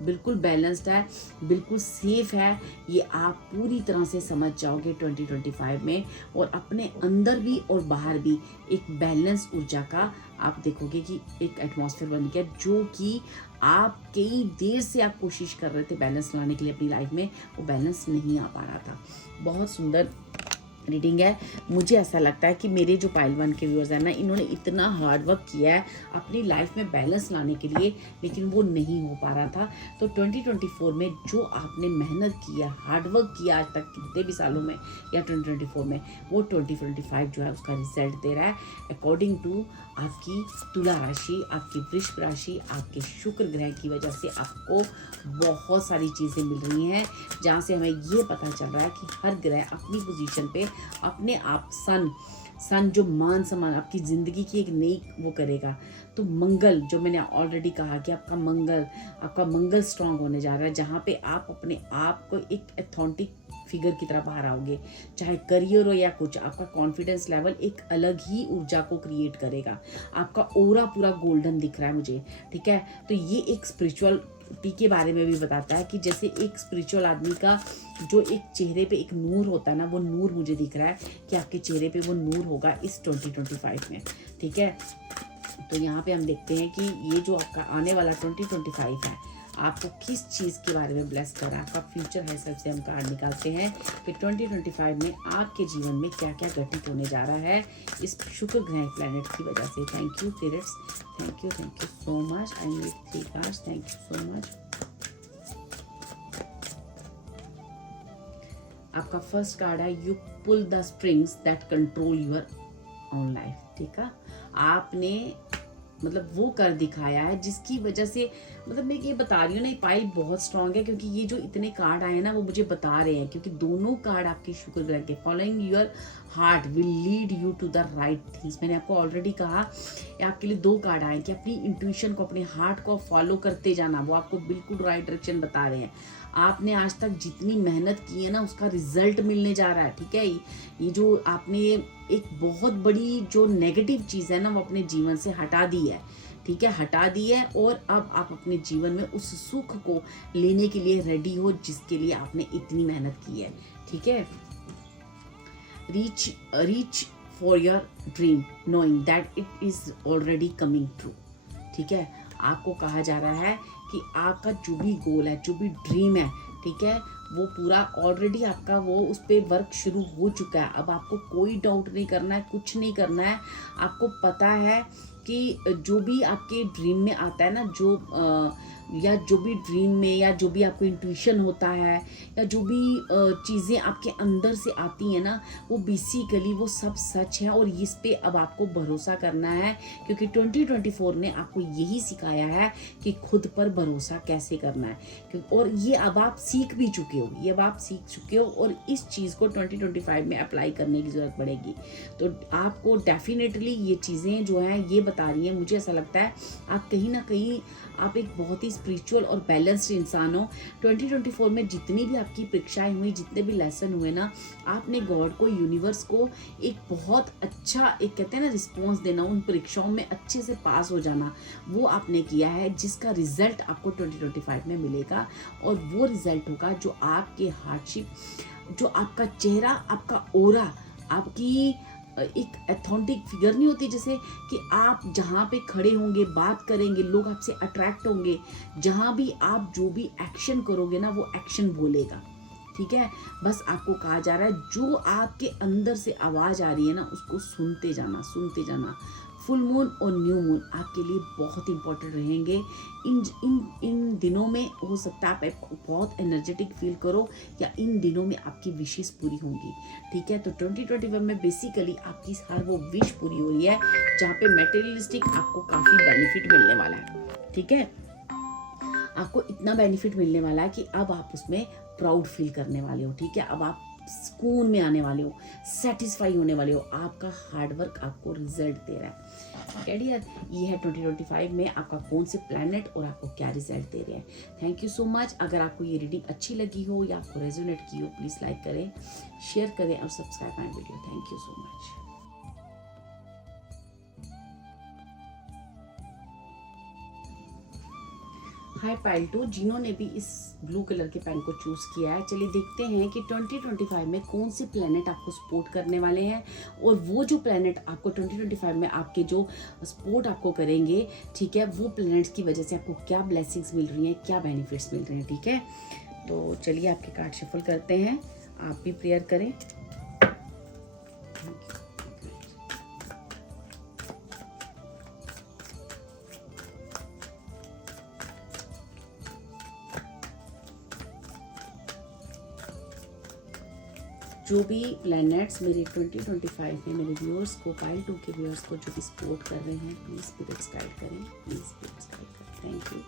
बिल्कुल बैलेंस्ड है, बिल्कुल सेफ है। ये आप पूरी तरह से समझ जाओगे 2025 में, और अपने अंदर भी और बाहर भी एक बैलेंस ऊर्जा का आप देखोगे कि एक एटमॉस्फेयर बन गया, जो कि आप कई देर से आप कोशिश कर रहे थे बैलेंस लाने के लिए अपनी लाइफ में, वो बैलेंस नहीं आ पा रहा था। बहुत सुंदर रीडिंग है। मुझे ऐसा लगता है कि मेरे जो पाइल 1 के व्यूअर्स हैं ना, इन्होंने इतना हार्ड वर्क किया है अपनी लाइफ में बैलेंस लाने के लिए, लेकिन वो नहीं हो पा रहा था। तो 2024 में जो आपने मेहनत किया, हार्ड वर्क किया आज तक कितने भी सालों में या 2024 में, वो 2025 जो है उसका रिजल्ट दे रहा है अकॉर्डिंग टू आपकी तुला राशि, आपकी वृश्चिक राशि। आपके शुक्र ग्रह की वजह से आपको बहुत सारी चीज़ें मिल रही हैं, जहाँ से हमें ये पता चल रहा है कि हर ग्रह अपनी पोजीशन पे अपने आप सन जो मान सम्मान आपकी ज़िंदगी की एक नई वो करेगा। तो मंगल, जो मैंने ऑलरेडी कहा कि आपका मंगल स्ट्रांग होने जा रहा है, जहाँ पे आप अपने आप को एक अथॉन्टिक फिगर की तरह बाहर आओगे। चाहे करियर हो या कुछ, आपका कॉन्फिडेंस लेवल एक अलग ही ऊर्जा को क्रिएट करेगा। आपका ऑरा पूरा गोल्डन दिख रहा है मुझे, ठीक है। तो ये एक स्पिरिचुअलिटी के बारे में भी बताता है कि जैसे एक स्पिरिचुअल आदमी का जो एक चेहरे पे एक नूर होता है ना, वो नूर मुझे दिख रहा है कि आपके चेहरे पे वो नूर होगा इस 2025 में, ठीक है। तो यहाँ पे हम देखते हैं कि ये जो आपका आने वाला 2025 है, आपको किस चीज़ के बारे में ब्लेस कर रहा है, आपका फ्यूचर है। सबसे हम कार्ड निकालते हैं कि 2025 में आपके जीवन में क्या क्या घटित होने जा रहा है इस शुक्र ग्रह प्लैनेट की वजह से। Thank you spirits, thank you so much. I need 3 cards, thank you so much. आपका फर्स्ट कार्ड है you pull the strings that control your own life, ठीक है। आपने मतलब वो कर दिखाया है जिसकी वजह से, मतलब मैं ये बता रही हूँ ना, ये पाइल बहुत स्ट्रांग है क्योंकि ये जो इतने कार्ड आए हैं ना वो मुझे बता रहे हैं, क्योंकि दोनों कार्ड आपके शुक्र ग्रह के following your heart will lead you to the right things. मैंने आपको ऑलरेडी कहा, आपके लिए 2 कार्ड आए कि अपनी इंट्यूशन को, अपने हार्ट को फॉलो करते जाना, वो आपको बिल्कुल राइट डायरेक्शन बता रहे हैं। आपने आज तक जितनी मेहनत की है ना उसका रिजल्ट मिलने जा रहा है, ठीक है। ये जो आपने एक बहुत बड़ी जो नेगेटिव चीज़ है ना वो अपने जीवन से हटा दी है, ठीक है, हटा दी है। और अब आप अपने जीवन में उस सुख को लेने के लिए रेडी हो जिसके लिए आपने इतनी मेहनत की है, ठीक है। Reach for your dream knowing that it is already coming true, ठीक है। आपको कहा जा रहा है कि आपका जो भी गोल है, जो भी ड्रीम है, ठीक है, वो पूरा ऑलरेडी आपका वो उस पर वर्क शुरू हो चुका है। अब आपको कोई डाउट नहीं करना है, कुछ नहीं करना है। आपको पता है कि जो भी आपके ड्रीम में आता है ना, या जो भी ड्रीम में, या जो भी आपको इंट्यूशन होता है, या जो भी चीज़ें आपके अंदर से आती हैं ना, वो बेसिकली वो सब सच है। और इस पे अब आपको भरोसा करना है क्योंकि 2024 ने आपको यही सिखाया है कि खुद पर भरोसा कैसे करना है। और ये अब आप सीख भी चुके हो, और इस चीज़ को 2025 में अप्लाई करने की ज़रूरत पड़ेगी। तो आपको डेफिनेटली ये चीज़ें जो हैं ये बता रही हैं, मुझे ऐसा लगता है आप कहीं ना कहीं आप एक बहुत ही स्पिरिचुअल और बैलेंस्ड इंसान हो। 2024 में जितनी भी आपकी परीक्षाएं हुई, जितने भी लेसन हुए ना, आपने गॉड को, यूनिवर्स को एक बहुत अच्छा, एक कहते हैं ना रिस्पॉन्स देना, उन परीक्षाओं में अच्छे से पास हो जाना, वो आपने किया है, जिसका रिजल्ट आपको 2025 में मिलेगा। और वो रिजल्ट होगा जो आपके हार्डशिप, जो आपका चेहरा, आपका ओरा, आपकी एक एथेंटिक फिगर नहीं होती, जैसे कि आप जहाँ पे खड़े होंगे, बात करेंगे, लोग आपसे अट्रैक्ट होंगे। जहाँ भी आप जो भी एक्शन करोगे ना, वो एक्शन बोलेगा, ठीक है। बस आपको कहा जा रहा है जो आपके अंदर से आवाज़ आ रही है ना, उसको सुनते जाना। फुल मून और न्यू मून आपके लिए बहुत इंपॉर्टेंट रहेंगे। इन दिनों में हो सकता है आप बहुत एनर्जेटिक फील करो, या इन दिनों में आपकी विशेष पूरी होंगी, ठीक है। तो 2021 में बेसिकली आपकी हर वो विश पूरी हो रही है जहाँ पे मटेरियलिस्टिक आपको काफ़ी बेनिफिट मिलने वाला है, ठीक है। आपको इतना बेनिफिट मिलने वाला है कि अब आप उसमें प्राउड फील करने वाले हो, ठीक है। अब आप सुकून में आने वाले हो, सेटिस्फाई होने वाले हो। आपका हार्डवर्क आपको रिजल्ट दे रहा है। कैडियर, ये है 2025 में आपका कौन से प्लैनेट और आपको क्या रिजल्ट दे रहे हैं। Thank you so much. अगर आपको ये रीडिंग अच्छी लगी हो या आपको रेजोनेट की हो, प्लीज़ लाइक करें, शेयर करें और subscribe my video. Thank you so much. Hi pile 2, जिन्होंने भी इस ब्लू कलर के पेन को चूज़ किया है, चलिए देखते हैं कि 2025 में कौन से प्लैनेट आपको सपोर्ट करने वाले हैं, और वो जो प्लैनेट आपको 2025 में आपके जो सपोर्ट आपको करेंगे, ठीक है, वो प्लैनेट्स की वजह से आपको क्या ब्लेसिंग्स मिल रही हैं, क्या बेनिफिट्स मिल रहे हैं, ठीक है। तो चलिए आपके कार्ड शफल करते हैं, आप भी प्रेयर करें। जो भी प्लैनेट्स मेरे 2025 में मेरे व्यूअर्स को, पाइल 2 के व्यूअर्स को जो भी सपोर्ट कर रहे हैं, प्लीज़ स्पिरिट्स गाइड करें, प्लीज़ स्पिरिट्स गाइड करें।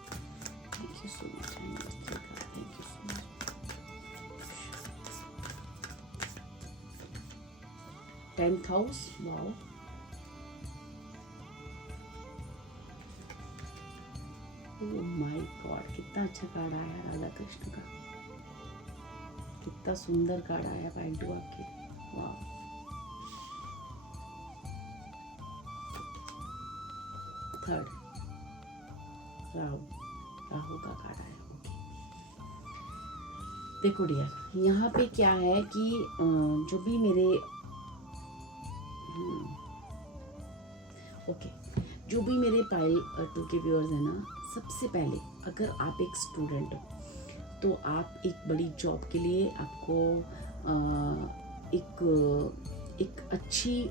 Thank you so much. Thank you so much. 10th house, wow. Oh my God, कितना अच्छा कार्ड आया राधा कृष्ण का, कितना सुंदर कार्ड आया पाइंटू आपके, वाह। थर्ड राहु, राहु का कार्ड आया। देखो डियर, यहाँ पे क्या है कि जो भी मेरे जो भी मेरे पाइल 2 के व्यूअर्स हैं ना, सबसे पहले अगर आप एक स्टूडेंट हो तो आप एक बड़ी जॉब के लिए आपको एक अच्छी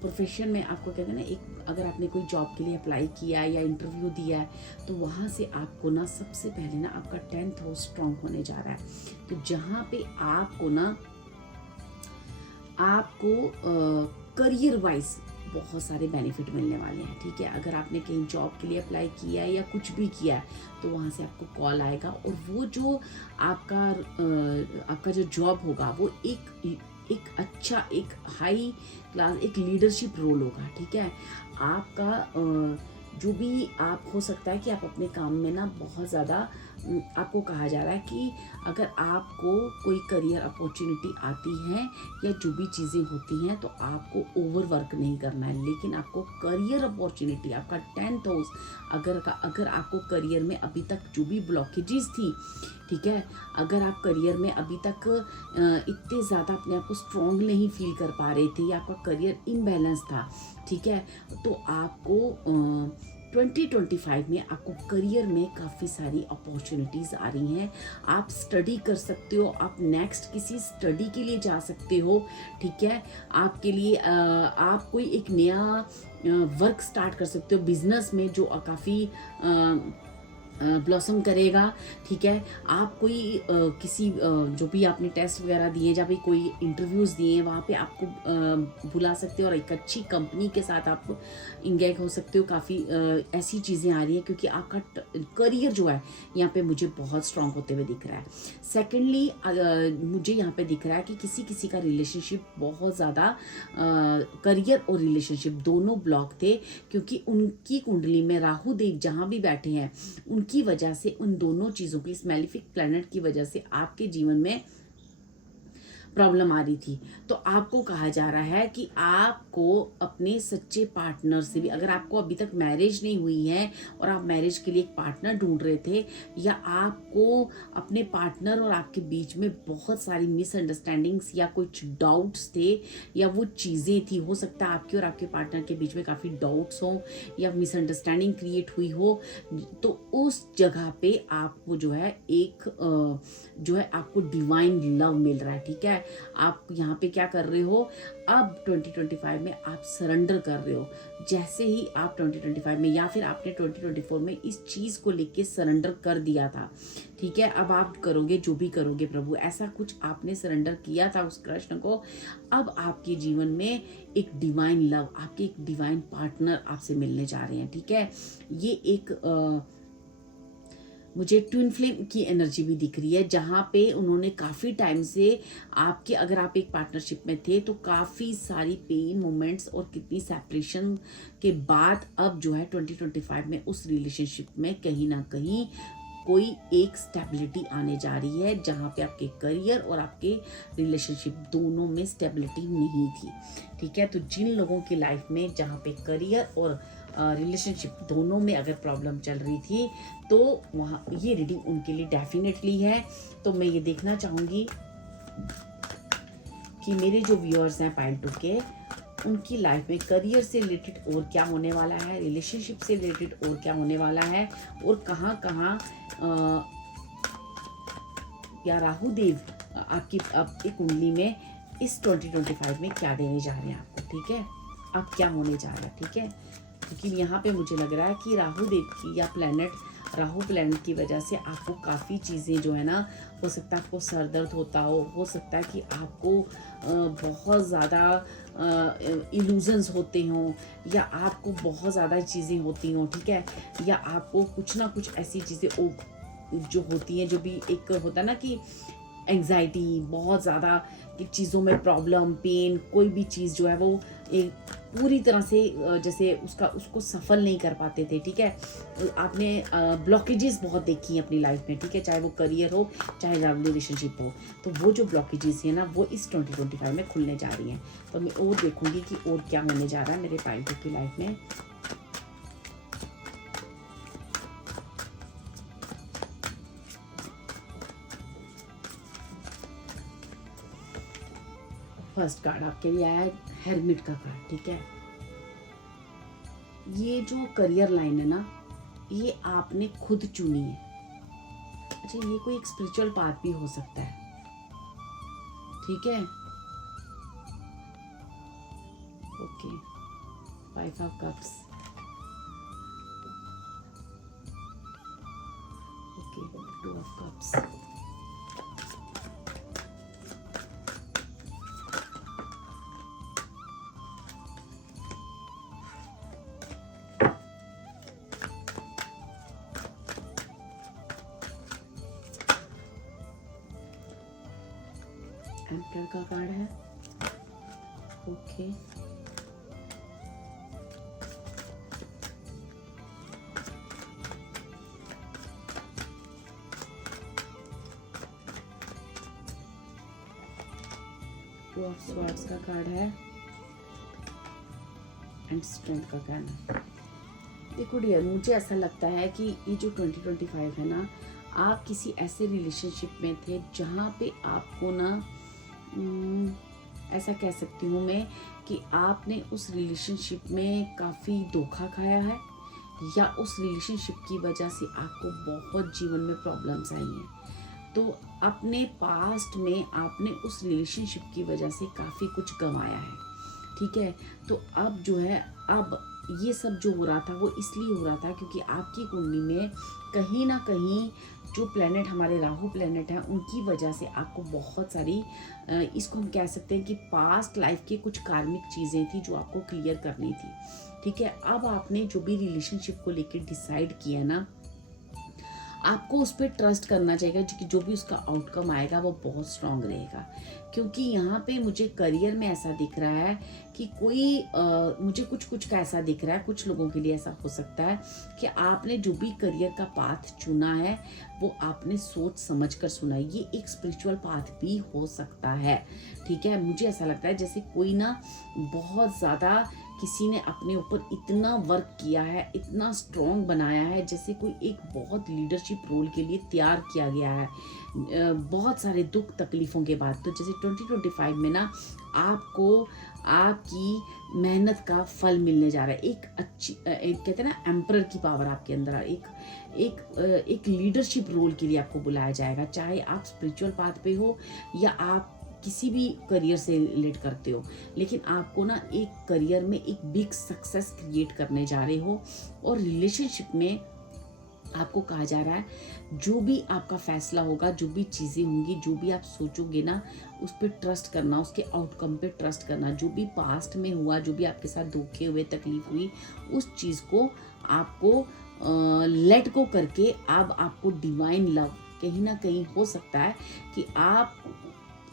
प्रोफेशन में, आपको कहते हैं ना, एक अगर आपने कोई जॉब के लिए अप्लाई किया है या इंटरव्यू दिया है तो वहाँ से आपको ना सबसे पहले ना आपका 10th हाउस स्ट्रांग होने जा रहा है। तो जहाँ पे आपको ना आपको करियर वाइज बहुत सारे बेनिफिट मिलने वाले हैं, ठीक है। अगर आपने कहीं जॉब के लिए अप्लाई किया है या कुछ भी किया है तो वहाँ से आपको कॉल आएगा और वो जो आपका जो जॉब होगा वो एक अच्छा, एक हाई क्लास, एक लीडरशिप रोल होगा, ठीक है। आपका जो भी आप हो सकता है कि आप अपने काम में ना बहुत ज़्यादा, आपको कहा जा रहा है कि अगर आपको कोई करियर अपॉर्चुनिटी आती है या जो भी चीज़ें होती हैं तो आपको ओवरवर्क नहीं करना है, लेकिन आपको करियर अपॉर्चुनिटी, आपका 10th हाउस अगर आपको करियर में अभी तक जो भी ब्लॉकेजेस थी, ठीक है, अगर आप करियर में अभी तक इतने ज़्यादा अपने आप को स्ट्रॉन्ग नहीं फील कर पा रहे थे या आपका करियर इम्बैलेंस था, ठीक है, तो आपको 2025 में आपको करियर में काफ़ी सारी अपॉर्चुनिटीज़ आ रही हैं। आप स्टडी कर सकते हो, आप नेक्स्ट किसी स्टडी के लिए जा सकते हो, ठीक है। आपके लिए आप कोई एक नया वर्क स्टार्ट कर सकते हो बिजनेस में जो काफ़ी ब्लॉसम करेगा, ठीक है। आप कोई किसी जो भी आपने टेस्ट वगैरह दिए, जहाँ भी कोई इंटरव्यूज़ दिए हैं वहाँ पे आपको बुला सकते हो और एक अच्छी कंपनी के साथ आप इंगेज हो सकते हो। काफ़ी ऐसी चीज़ें आ रही हैं क्योंकि आपका करियर जो है यहाँ पे मुझे बहुत स्ट्रांग होते हुए दिख रहा है। सेकेंडली मुझे यहाँ पे दिख रहा है कि किसी का रिलेशनशिप बहुत ज़्यादा, करियर और रिलेशनशिप दोनों ब्लॉक थे क्योंकि उनकी कुंडली में राहु देव जहाँ भी बैठे हैं उनकी वजह से, उन दोनों चीज़ों की, इस मैलिफिक प्लैनेट की वजह से आपके जीवन में प्रॉब्लम आ रही थी। तो आपको कहा जा रहा है कि आपको अपने सच्चे पार्टनर से भी, अगर आपको अभी तक मैरिज नहीं हुई है और आप मैरिज के लिए एक पार्टनर ढूंढ रहे थे, या आपको अपने पार्टनर और आपके बीच में बहुत सारी मिसअंडरस्टैंडिंग्स या कुछ डाउट्स थे या वो चीज़ें थी, हो सकता है आपके और आपके पार्टनर के बीच में काफ़ी डाउट्स हों या मिसअंडरस्टैंडिंग क्रिएट हुई हो, तो उस जगह पे आपको जो है आपको डिवाइन लव मिल रहा है, ठीक है। आप यहाँ पे क्या कर रहे हो, अब 2025 में आप सरेंडर कर रहे हो। जैसे ही आप 2025 में या फिर आपने 2024 में इस चीज़ को लेके सरेंडर कर दिया था, ठीक है, अब आप करोगे जो भी करोगे प्रभु, ऐसा कुछ आपने सरेंडर किया था उस कृष्ण को। अब आपके जीवन में एक डिवाइन लव, आपके एक डिवाइन पार्टनर आपसे मिलने जा रहे हैं, ठीक है। ये एक मुझे ट्विन फ्लेम की एनर्जी भी दिख रही है, जहाँ पे उन्होंने काफ़ी टाइम से आपके, अगर आप एक पार्टनरशिप में थे तो काफ़ी सारी पेन मोमेंट्स और कितनी सेपरेशन के बाद अब जो है 2025 में उस रिलेशनशिप में कहीं ना कहीं कोई एक स्टेबिलिटी आने जा रही है, जहाँ पे आपके करियर और आपके रिलेशनशिप दोनों में स्टेबिलिटी नहीं थी, ठीक है। तो जिन लोगों की लाइफ में जहाँ पे करियर और रिलेशनशिप दोनों में अगर प्रॉब्लम चल रही थी तो वहाँ ये रीडिंग उनके लिए डेफिनेटली है। तो मैं ये देखना चाहूँगी कि मेरे जो व्यूअर्स हैं पाइल 2 के, उनकी लाइफ में करियर से रिलेटेड और क्या होने वाला है, रिलेशनशिप से रिलेटेड और क्या होने वाला है, और कहाँ कहाँ या राहु देव आपकी कुंडली में इस 2025 में क्या देने जा रहे हैं आपको, ठीक है, अब क्या होने जा रहा है, ठीक है। क्योंकि यहाँ पे मुझे लग रहा है कि राहु देव की या राहु प्लैनेट की वजह से आपको काफ़ी चीज़ें जो है ना, हो सकता है आपको सर दर्द होता हो सकता है कि आपको बहुत ज़्यादा इल्यूजन्स होते हों, या आपको बहुत ज़्यादा चीज़ें होती हों, ठीक है, या आपको कुछ ना कुछ ऐसी चीज़ें जो होती हैं, जो भी एक होता है ना कि एंग्जाइटी, बहुत ज़्यादा कि चीज़ों में प्रॉब्लम, पेन, कोई भी चीज़ जो है वो एक पूरी तरह से जैसे उसको सफल नहीं कर पाते थे, ठीक है। आपने ब्लॉकेजेस बहुत देखी हैं अपनी लाइफ में, ठीक है, चाहे वो करियर हो, चाहे रिलेशनशिप हो। तो वो जो ब्लॉकेजेस हैं ना, वो इस 2025 में खुलने जा रही हैं। तो मैं और देखूंगी कि और क्या होने जा रहा है मेरे पाइलट की लाइफ में। फर्स्ट कार्ड आपके लिए आया है हेरमिट का कार्ड, ठीक है। ये जो करियर लाइन है ना, ये आपने खुद चुनी है। अच्छा, ये कोई एक स्पिरिचुअल पाथ भी हो सकता है, ठीक है। Okay, 5 of cups, okay, 2 of cups, emperor का कार्ड है, ओके, टू ऑफ स्वॉर्ड्स का कार्ड है एंड स्ट्रेंथ का कार्ड है। देखो डियर, मुझे ऐसा लगता है कि ये जो 2025 है ना, आप किसी ऐसे रिलेशनशिप में थे जहाँ पे आपको ना ऐसा कह सकती हूँ मैं कि आपने उस रिलेशनशिप में काफ़ी धोखा खाया है, या उस रिलेशनशिप की वजह से आपको बहुत जीवन में प्रॉब्लम्स आई हैं। तो अपने पास्ट में आपने उस रिलेशनशिप की वजह से काफ़ी कुछ गंवाया है, ठीक है। तो अब जो है, अब ये सब जो हो रहा था वो इसलिए हो रहा था क्योंकि आपकी कुंडली में कहीं ना कहीं जो प्लेनेट, हमारे राहु प्लेनेट हैं, उनकी वजह से आपको बहुत सारी इसको हम कह सकते हैं कि पास्ट लाइफ की कुछ कार्मिक चीज़ें थी जो आपको क्लियर करनी थी, ठीक है। अब आपने जो भी रिलेशनशिप को लेकर डिसाइड किया ना, आपको उस पर ट्रस्ट करना चाहिए कि जो भी उसका आउटकम आएगा वो बहुत स्ट्रांग रहेगा। क्योंकि यहाँ पे मुझे करियर में ऐसा दिख रहा है कि कोई मुझे कुछ का ऐसा दिख रहा है, कुछ लोगों के लिए ऐसा हो सकता है कि आपने जो भी करियर का पाथ चुना है वो आपने सोच समझ कर सुना है। ये एक स्पिरिचुअल पाथ भी हो सकता है, ठीक है। मुझे ऐसा लगता है जैसे कोई ना बहुत ज़्यादा किसी ने अपने ऊपर इतना वर्क किया है, इतना स्ट्रॉन्ग बनाया है, जैसे कोई एक बहुत लीडरशिप रोल के लिए तैयार किया गया है बहुत सारे दुख तकलीफ़ों के बाद। तो जैसे 2025 में ना आपको आपकी मेहनत का फल मिलने जा रहा है। एक अच्छी कहते हैं ना, एम्परर की पावर आपके अंदर, एक लीडरशिप रोल के लिए आपको बुलाया जाएगा। चाहे आप स्पिरिचुअल पाथ पे हो या आप किसी भी करियर से रिलेट करते हो, लेकिन आपको ना एक करियर में एक बिग सक्सेस क्रिएट करने जा रहे हो। और रिलेशनशिप में आपको कहा जा रहा है जो भी आपका फैसला होगा, जो भी चीज़ें होंगी, जो भी आप सोचोगे ना, उस पर ट्रस्ट करना, उसके आउटकम पे ट्रस्ट करना। जो भी पास्ट में हुआ, जो भी आपके साथ धोखे हुए, तकलीफ हुई, उस चीज़ को आपको लेट गो करके अब आपको डिवाइन लव कहीं ना कहीं हो सकता है कि आप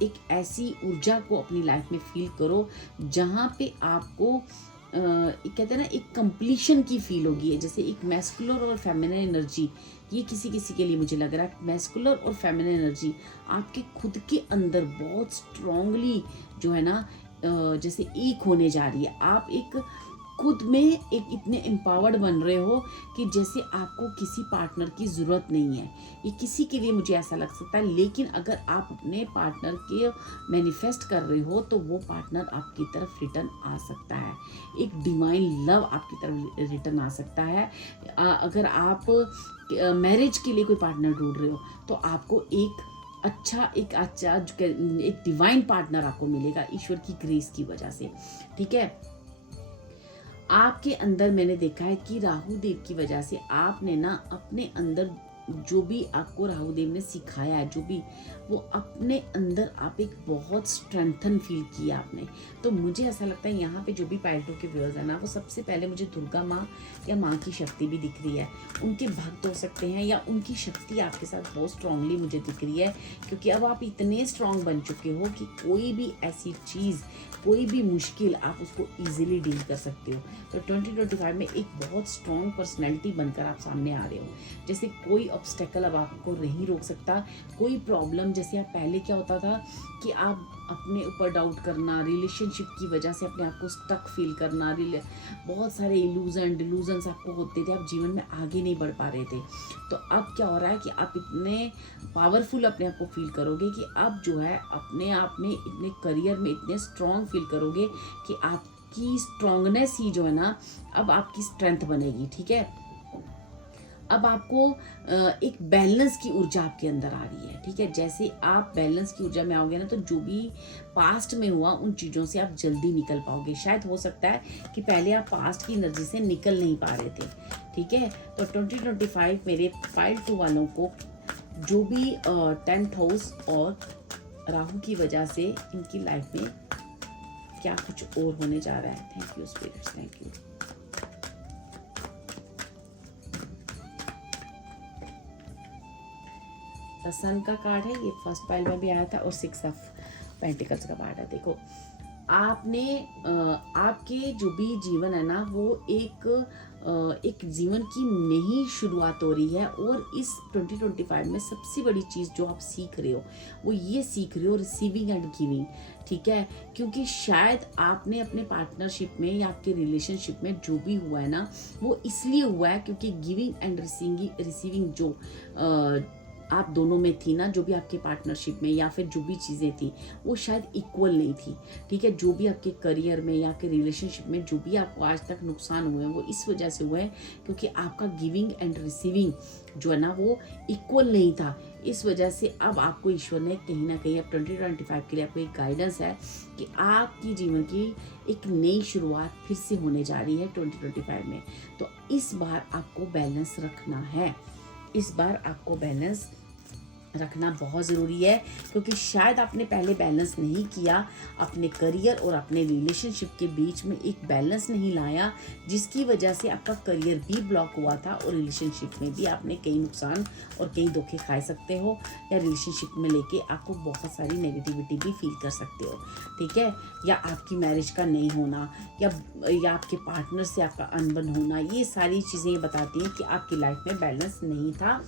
एक ऐसी ऊर्जा को अपनी लाइफ में फील करो जहाँ पे आपको कहते हैं ना, एक कंप्लीशन की फील होगी। जैसे एक मैस्कुलर और फेमिनिन एनर्जी, ये किसी किसी के लिए मुझे लग रहा है मैस्कुलर और फेमिनिन एनर्जी आपके खुद के अंदर बहुत स्ट्रांगली जो है ना जैसे एक होने जा रही है। आप एक खुद में एक इतने एम्पावर्ड बन रहे हो कि जैसे आपको किसी पार्टनर की ज़रूरत नहीं है। ये किसी के लिए मुझे ऐसा लग सकता है, लेकिन अगर आप अपने पार्टनर के मैनिफेस्ट कर रहे हो तो वो पार्टनर आपकी तरफ रिटर्न आ सकता है। एक डिवाइन लव आपकी तरफ रिटर्न आ सकता है। अगर आप मैरिज के लिए कोई पार्टनर ढूंढ रहे हो तो आपको एक डिवाइन पार्टनर आपको मिलेगा ईश्वर की ग्रेस की वजह से, ठीक है। आपके अंदर मैंने देखा है कि राहु देव की वजह से आपने ना अपने अंदर जो भी आपको राहु देव ने सिखाया है, जो भी वो अपने अंदर आप एक बहुत स्ट्रेंथन फील किया आपने। तो मुझे ऐसा लगता है यहाँ पे जो भी पाइल 2 के व्यूअर्स है ना, वो सबसे पहले मुझे दुर्गा माँ या माँ की शक्ति भी दिख रही है। उनके भक्त हो सकते हैं या उनकी शक्ति आपके साथ बहुत स्ट्रांगली मुझे दिख रही है, क्योंकि अब आप इतने स्ट्रांग बन चुके हो कि कोई भी ऐसी चीज़, कोई भी मुश्किल आप उसको इजीली डील कर सकते हो। तो 2025 में एक बहुत स्ट्रांग पर्सनैलिटी बनकर आप सामने आ रहे हो। जैसे कोई ऑब्स्टेकल अब आपको नहीं रोक सकता, कोई प्रॉब्लम, जैसे आप पहले क्या होता था कि आप अपने ऊपर डाउट करना, रिलेशनशिप की वजह से अपने आप को स्टक फील करना, बहुत सारे डिलूजन्स आपको होते थे, आप जीवन में आगे नहीं बढ़ पा रहे थे। तो अब क्या हो रहा है कि आप इतने पावरफुल अपने आप को फील करोगे कि अब जो है अपने आप में, इतने करियर में इतने स्ट्रांग फील करोगे कि आपकी स्ट्रांगनेस ही जो है ना, अब आपकी स्ट्रेंथ बनेगी। ठीक है, अब आपको एक बैलेंस की ऊर्जा आपके अंदर आ रही है। ठीक है, जैसे आप बैलेंस की ऊर्जा में आओगे ना, तो जो भी पास्ट में हुआ उन चीज़ों से आप जल्दी निकल पाओगे। शायद हो सकता है कि पहले आप पास्ट की एनर्जी से निकल नहीं पा रहे थे। ठीक है, तो 2025 मेरे पाइल 2 वालों को जो भी 10th हाउस और राहु की वजह से इनकी लाइफ में क्या कुछ और होने जा रहा है। Thank you spirits, thank you. Sun का कार्ड है, ये फर्स्ट पाइल में भी आया था, और 6 ऑफ पेंटिकल्स का कार्ड है। देखो, आपने आपके जो भी जीवन है ना, वो एक जीवन की नई शुरुआत हो रही है। और इस 2025 में सबसे बड़ी चीज़ जो आप सीख रहे हो, वो ये सीख रहे हो रिसीविंग एंड गिविंग। ठीक है, क्योंकि शायद आपने अपने पार्टनरशिप में या आपके रिलेशनशिप में जो भी हुआ है ना, वो इसलिए हुआ है क्योंकि गिविंग एंड रिसीविंग जो आप दोनों में थी ना, जो भी आपके पार्टनरशिप में या फिर जो भी चीज़ें थी, वो शायद इक्वल नहीं थी। ठीक है, जो भी आपके करियर में या आपके रिलेशनशिप में जो भी आपको आज तक नुकसान हुए हैं, वो इस वजह से हुए हैं क्योंकि आपका गिविंग एंड रिसीविंग जो है ना, वो इक्वल नहीं था। इस वजह से अब आपको ईश्वर ने कहीं ना कहीं, अब 2025 के लिए आपको एक गाइडेंस है कि आपकी जीवन की एक नई शुरुआत फिर से होने जा रही है 2025 में। तो इस बार आपको बैलेंस रखना है, इस बार आपको बैलेंस रखना बहुत ज़रूरी है, क्योंकि शायद आपने पहले बैलेंस नहीं किया, अपने करियर और अपने रिलेशनशिप के बीच में एक बैलेंस नहीं लाया, जिसकी वजह से आपका करियर भी ब्लॉक हुआ था और रिलेशनशिप में भी आपने कई नुकसान और कई धोखे खाए सकते हो, या रिलेशनशिप में लेके आपको बहुत सारी नेगेटिविटी भी फील कर सकते हो। ठीक है, या आपकी मैरिज का नहीं होना, या आपके पार्टनर से आपका अनबन होना, ये सारी चीज़ें ये बताती हैं कि आपकी लाइफ में बैलेंस नहीं था।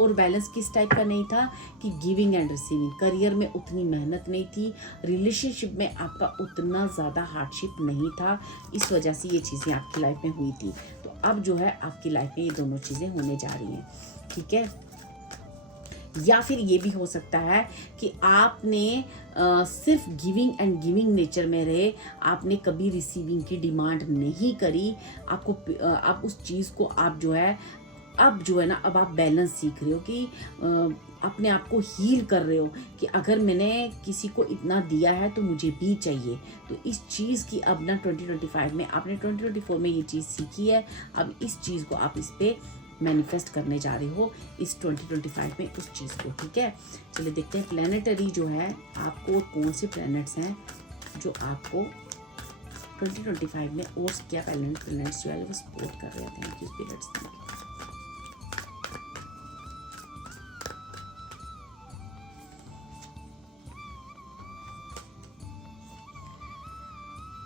और बैलेंस किस टाइप का नहीं था कि गिविंग एंड रिसीविंग, करियर में उतनी मेहनत नहीं थी, रिलेशनशिप में आपका उतना ज़्यादा हार्डशिप नहीं था, इस वजह से ये चीज़ें आपकी लाइफ में हुई थी। तो अब जो है आपकी लाइफ में ये दोनों चीज़ें होने जा रही हैं। ठीक है, या फिर ये भी हो सकता है कि आपने सिर्फ गिविंग एंड गिविंग नेचर में रहे, आपने कभी रिसीविंग की डिमांड नहीं करी। आप उस चीज़ को आप जो है, अब जो है ना, अब आप बैलेंस सीख रहे हो कि अपने आप को हील कर रहे हो कि अगर मैंने किसी को इतना दिया है तो मुझे भी चाहिए। तो इस चीज़ की अब ना 2025 में, आपने 2024 में ये चीज़ सीखी है, अब इस चीज़ को आप इस पे मैनिफेस्ट करने जा रहे हो, इस 2025 में उस चीज़ को। ठीक है, चलिए देखते हैं प्लैनेटरी जो है आपको, कौन से प्लैनेट्स हैं जो आपको 2025 में, और क्या प्लैनेट्स जो है वो सपोर्ट कर रहे हैं। Thank you spirits, thank you.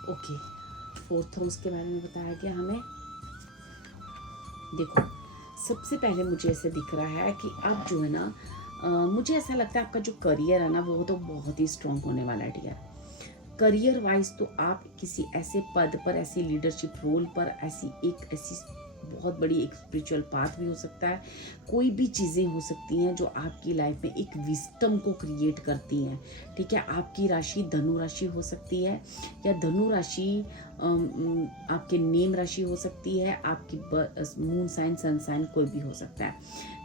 Okay, 4th house के बारे में बताया गया हमें। देखो, सबसे पहले मुझे ऐसे दिख रहा है कि अब जो है ना, मुझे ऐसा लगता है आपका जो करियर है ना, वो तो बहुत ही स्ट्रांग होने वाला है। ठीक है, करियर वाइज तो आप किसी ऐसे पद पर, ऐसी लीडरशिप रोल पर, ऐसी बहुत बड़ी एक स्पिरिचुअल पाथ भी हो सकता है, कोई भी चीज़ें हो सकती हैं जो आपकी लाइफ में एक विस्डम को क्रिएट करती हैं। ठीक है, आपकी राशि धनु राशि हो सकती है, या धनु राशि आपके नेम राशि हो सकती है, आपकी मून साइन, सन साइन कोई भी हो सकता है।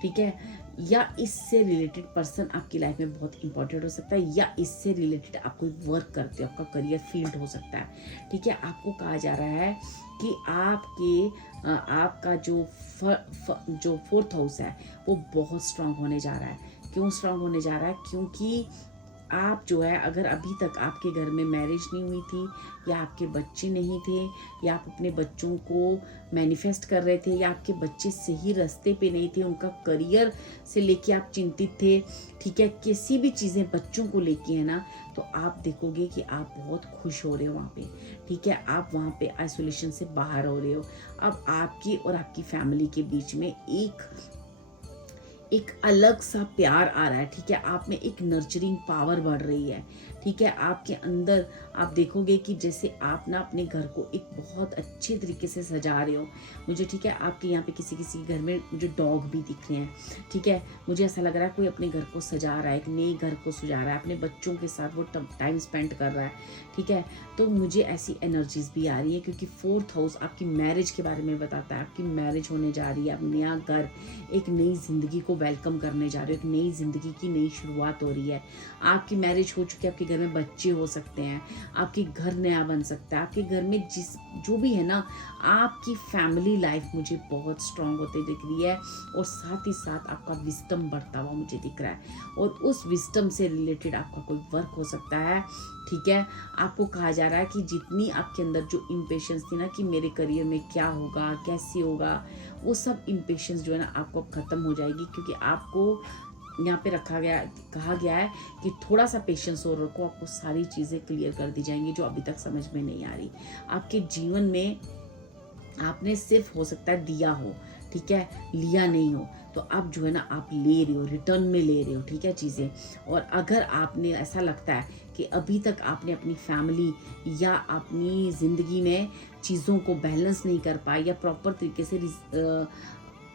ठीक है, या इससे रिलेटेड पर्सन आपकी लाइफ में बहुत इंपॉर्टेंट हो सकता है, या इससे रिलेटेड आप कोई वर्क करते हो, आपका करियर फील्ड हो सकता है। ठीक है, आपको कहा जा रहा है कि आपका जो फोर्थ हाउस है वो बहुत स्ट्रांग होने जा रहा है। क्यों स्ट्रांग होने जा रहा है? क्योंकि आप जो है, अगर अभी तक आपके घर में मैरिज नहीं हुई थी, या आपके बच्चे नहीं थे, या आप अपने बच्चों को मैनिफेस्ट कर रहे थे, या आपके बच्चे सही रास्ते पे नहीं थे, उनका करियर से लेके आप चिंतित थे, ठीक है, किसी भी चीज़ें बच्चों को लेके है ना, तो आप देखोगे कि आप बहुत खुश हो रहे हो वहाँ पे। ठीक है, आप वहाँ पे आइसोलेशन से बाहर हो रहे हो। अब आपकी और आपकी फैमिली के बीच में एक अलग सा प्यार आ रहा है। ठीक है, आप में एक नर्चरिंग पावर बढ़ रही है। ठीक है, आपके अंदर आप देखोगे कि जैसे आप ना अपने घर को एक बहुत अच्छे तरीके से सजा रहे हो। मुझे, ठीक है, आपके यहाँ पे किसी किसी घर में मुझे डॉग भी दिख रहे हैं। ठीक है, मुझे ऐसा लग रहा है कोई अपने घर को सजा रहा है, एक नए घर को सजा रहा है, अपने बच्चों के साथ वो टाइम स्पेंड कर रहा है। ठीक है, तो मुझे ऐसी एनर्जीज भी आ रही है, क्योंकि फोर्थ हाउस आपकी मैरिज के बारे में बताता है। आपकी मैरिज होने जा रही है, आप नया घर, एक नई जिंदगी को वेलकम करने जा रहे हो, एक नई जिंदगी की नई शुरुआत हो रही है। आपकी मैरिज हो चुकी है, आपके घर में बच्चे हो सकते हैं, आपके घर नया बन सकता है, आपके घर में जो भी है ना, आपकी फैमिली लाइफ मुझे बहुत स्ट्रांग होते दिख रही है। और साथ ही साथ आपका विजडम बढ़ता हुआ मुझे दिख रहा है, और उस विजडम से रिलेटेड आपका कोई वर्क हो सकता है। ठीक है, आपको कहा जा रहा है कि जितनी आपके अंदर जो इम्पेशंस थी ना कि मेरे करियर में क्या होगा, कैसे होगा, वो सब इम्पेशंस जो है ना आपको ख़त्म हो जाएगी, क्योंकि आपको यहाँ पे कहा गया है कि थोड़ा सा पेशेंस और रखो, आपको सारी चीज़ें क्लियर कर दी जाएंगी जो अभी तक समझ में नहीं आ रही। आपके जीवन में आपने सिर्फ हो सकता है दिया हो, ठीक है, लिया नहीं हो, तो अब जो है ना आप ले रहे हो, रिटर्न में ले रहे हो। ठीक है, चीज़ें। और अगर आपने ऐसा लगता है कि अभी तक आपने अपनी फैमिली या अपनी ज़िंदगी में चीज़ों को बैलेंस नहीं कर पाए, या प्रॉपर तरीके से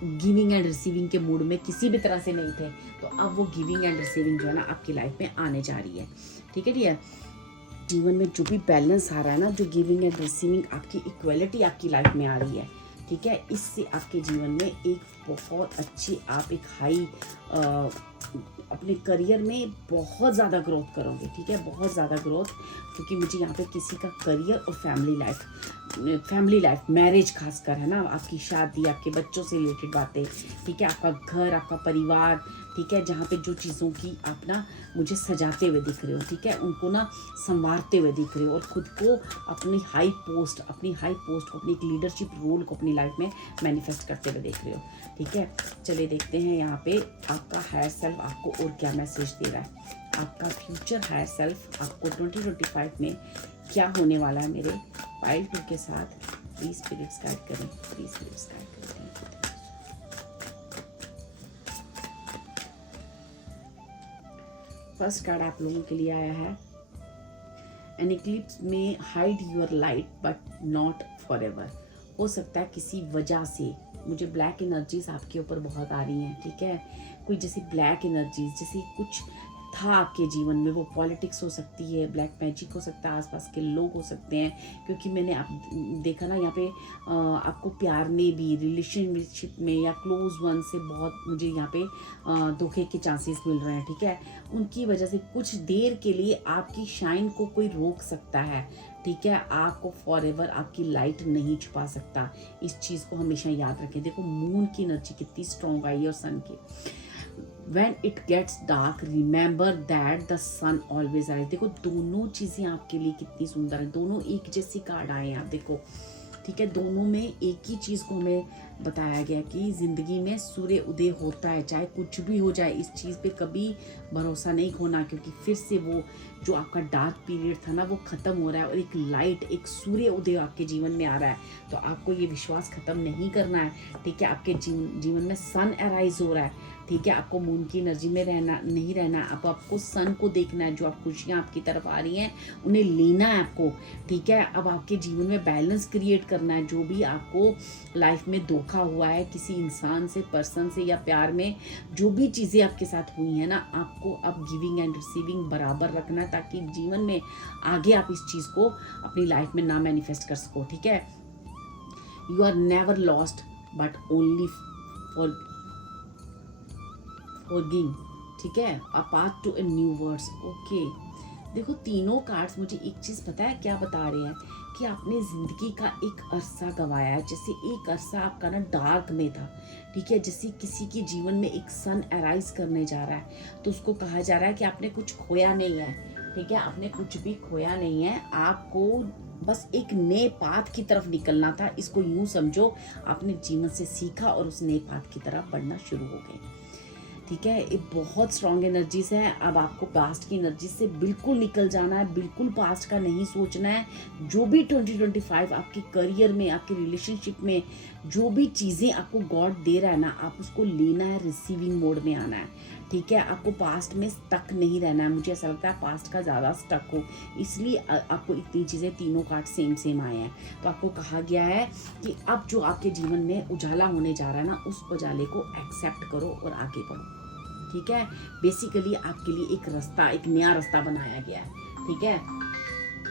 गिविंग एंड रिसीविंग के मूड में किसी भी तरह से नहीं थे, तो अब वो गिविंग एंड रिसीविंग जो है ना आपकी लाइफ में आने जा रही है। ठीक है, डियर, जीवन में जो भी बैलेंस आ रहा है ना, जो गिविंग एंड रिसीविंग आपकी इक्वलिटी आपकी लाइफ में आ रही है। ठीक है, इससे आपके जीवन में एक बहुत अच्छी, आप एक हाई अपने करियर में बहुत ज़्यादा ग्रोथ करोगे। ठीक है, बहुत ज़्यादा ग्रोथ, क्योंकि मुझे यहाँ पे किसी का करियर और फैमिली लाइफ मैरिज खासकर है ना, आपकी शादी, आपके बच्चों से रिलेटेड बातें, ठीक है, आपका घर, आपका परिवार, ठीक है, जहाँ पे जो चीज़ों की आप ना मुझे सजाते हुए दिख रहे हो, ठीक है, उनको ना संवारते हुए दिख रहे हो, और खुद को अपनी हाई पोस्ट को, अपनी एक लीडरशिप रोल को अपनी लाइफ में मैनिफेस्ट करते हुए देख रहे हो। ठीक है, चलिए देखते हैं यहाँ पे आपका हायर सेल्फ आपको और क्या मैसेज दे रहा है। आपका फ्यूचर हायर सेल्फ आपको 2025 में क्या होने वाला है मेरे पाइल टू के साथ। प्लीज स्पिरिट्स गाइड करें, प्लीज स्पिरिट्स गाइड करें। फर्स्ट कार्ड आप लोगों के लिए आया है, एन इक्लिप्स में hide your light but not for ever. हो सकता है किसी वजह से, मुझे ब्लैक एनर्जीज आपके ऊपर बहुत आ रही हैं। ठीक है, कोई जैसे ब्लैक एनर्जीज, जैसे कुछ था आपके जीवन में, वो पॉलिटिक्स हो सकती है, ब्लैक मैजिक हो सकता है, आसपास के लोग हो सकते हैं, क्योंकि मैंने देखा ना यहाँ पे आपको प्यार में भी, रिलेशनशिप में या क्लोज वन से बहुत मुझे यहाँ पे धोखे के चांसेस मिल रहे हैं। ठीक है, उनकी वजह से कुछ देर के लिए आपकी शाइन को कोई रोक सकता है। ठीक है, आपको फॉर एवर आपकी लाइट नहीं छुपा सकता, इस चीज़ को हमेशा याद रखें। देखो मून की एनर्जी कितनी स्ट्रॉन्ग आई है, और सन की। When it gets dark, remember that the sun always rises। देखो दोनों चीज़ें आपके लिए कितनी सुंदर है, दोनों एक जैसी कार्ड आए हैं आप देखो। ठीक है, दोनों में एक ही चीज़ को हमें बताया गया कि ज़िंदगी में सूर्य उदय होता है, चाहे कुछ भी हो जाए, इस चीज़ पे कभी भरोसा नहीं खोना, क्योंकि फिर से वो जो आपका डार्क पीरियड था ना वो ख़त्म हो रहा है, और एक लाइट, एक सूर्य उदय आपके जीवन में आ रहा है। तो आपको ये विश्वास ख़त्म नहीं करना है। ठीक है, आपके जीवन में सन अराइज हो रहा है। ठीक है, आपको मून की एनर्जी में नहीं रहना, अब आपको सन को देखना है। जो आप खुशियाँ आपकी तरफ आ रही हैं उन्हें लेना है आपको। ठीक है, अब आपके जीवन में बैलेंस क्रिएट करना है। जो भी आपको लाइफ में धोखा हुआ है किसी इंसान से, पर्सन से, या प्यार में, जो भी चीज़ें आपके साथ हुई हैं ना, आपको अब गिविंग एंड रिसीविंग बराबर रखना है, ताकि जीवन में आगे आप इस चीज़ को अपनी लाइफ में ना मैनिफेस्ट कर सको। ठीक है, you are never lost but only forging, ठीक है, a path to a new words. Okay, देखो तीनों कार्ड्स मुझे एक चीज़ पता है क्या बता रहे हैं कि आपने ज़िंदगी का एक अरसा गंवाया है। जैसे एक अरसा आपका ना डार्क में था, ठीक है, जैसे किसी के जीवन में एक सन अराइज करने जा रहा है तो उसको कहा जा रहा है कि आपने कुछ खोया नहीं है, ठीक है, आपने कुछ भी खोया नहीं है, आपको बस एक नए पाथ की तरफ निकलना था। इसको यूं समझो, आपने जीवन से सीखा और उस नए पाथ की तरफ बढ़ना शुरू हो गए, ठीक है। ये बहुत स्ट्रॉन्ग एनर्जीज है। अब आपको पास्ट की एनर्जी से बिल्कुल निकल जाना है, बिल्कुल पास्ट का नहीं सोचना है। जो भी 2025 आपके करियर में, आपके रिलेशनशिप में जो भी चीज़ें आपको गॉड दे रहा है ना, आप उसको लेना है, रिसीविंग मोड में आना है, ठीक है। आपको पास्ट में स्टक नहीं रहना है। मुझे ऐसा लगता है पास्ट का ज़्यादा स्टक हो, इसलिए आपको इतनी चीज़ें, तीनों कार्ड सेम सेम आए हैं। तो आपको कहा गया है कि अब जो आपके जीवन में उजाला होने जा रहा है ना, उस उजाले को एक्सेप्ट करो और आगे बढ़ो, ठीक है। बेसिकली आपके लिए एक रास्ता, एक नया रास्ता बनाया गया है, ठीक है।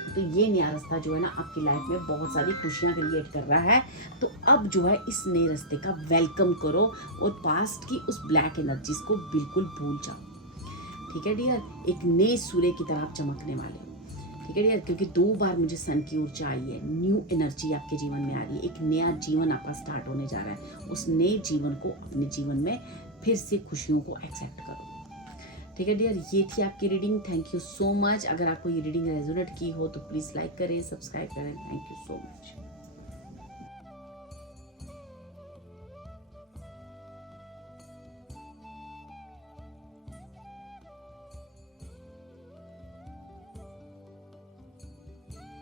तो ये नया रास्ता जो है ना आपकी लाइफ में बहुत सारी खुशियाँ क्रिएट कर रहा है। तो अब जो है इस नए रास्ते का वेलकम करो और पास्ट की उस ब्लैक एनर्जीज को बिल्कुल भूल जाओ, ठीक है डियर। एक नए सूर्य की तरह आप चमकने वाले हो, ठीक है डियर, क्योंकि 2 बार मुझे सन की ऊर्जा आई है। न्यू एनर्जी आपके जीवन में आ रही है, एक नया जीवन आपका स्टार्ट होने जा रहा है। उस नए जीवन को अपने जीवन में फिर से खुशियों को एक्सेप्ट करो, ठीक है डियर। ये थी आपकी reading. Thank you so much. अगर आपको ये रीडिंग रेजोनेट की हो तो प्लीज़ लाइक करें, सब्सक्राइब करें। Thank you so much.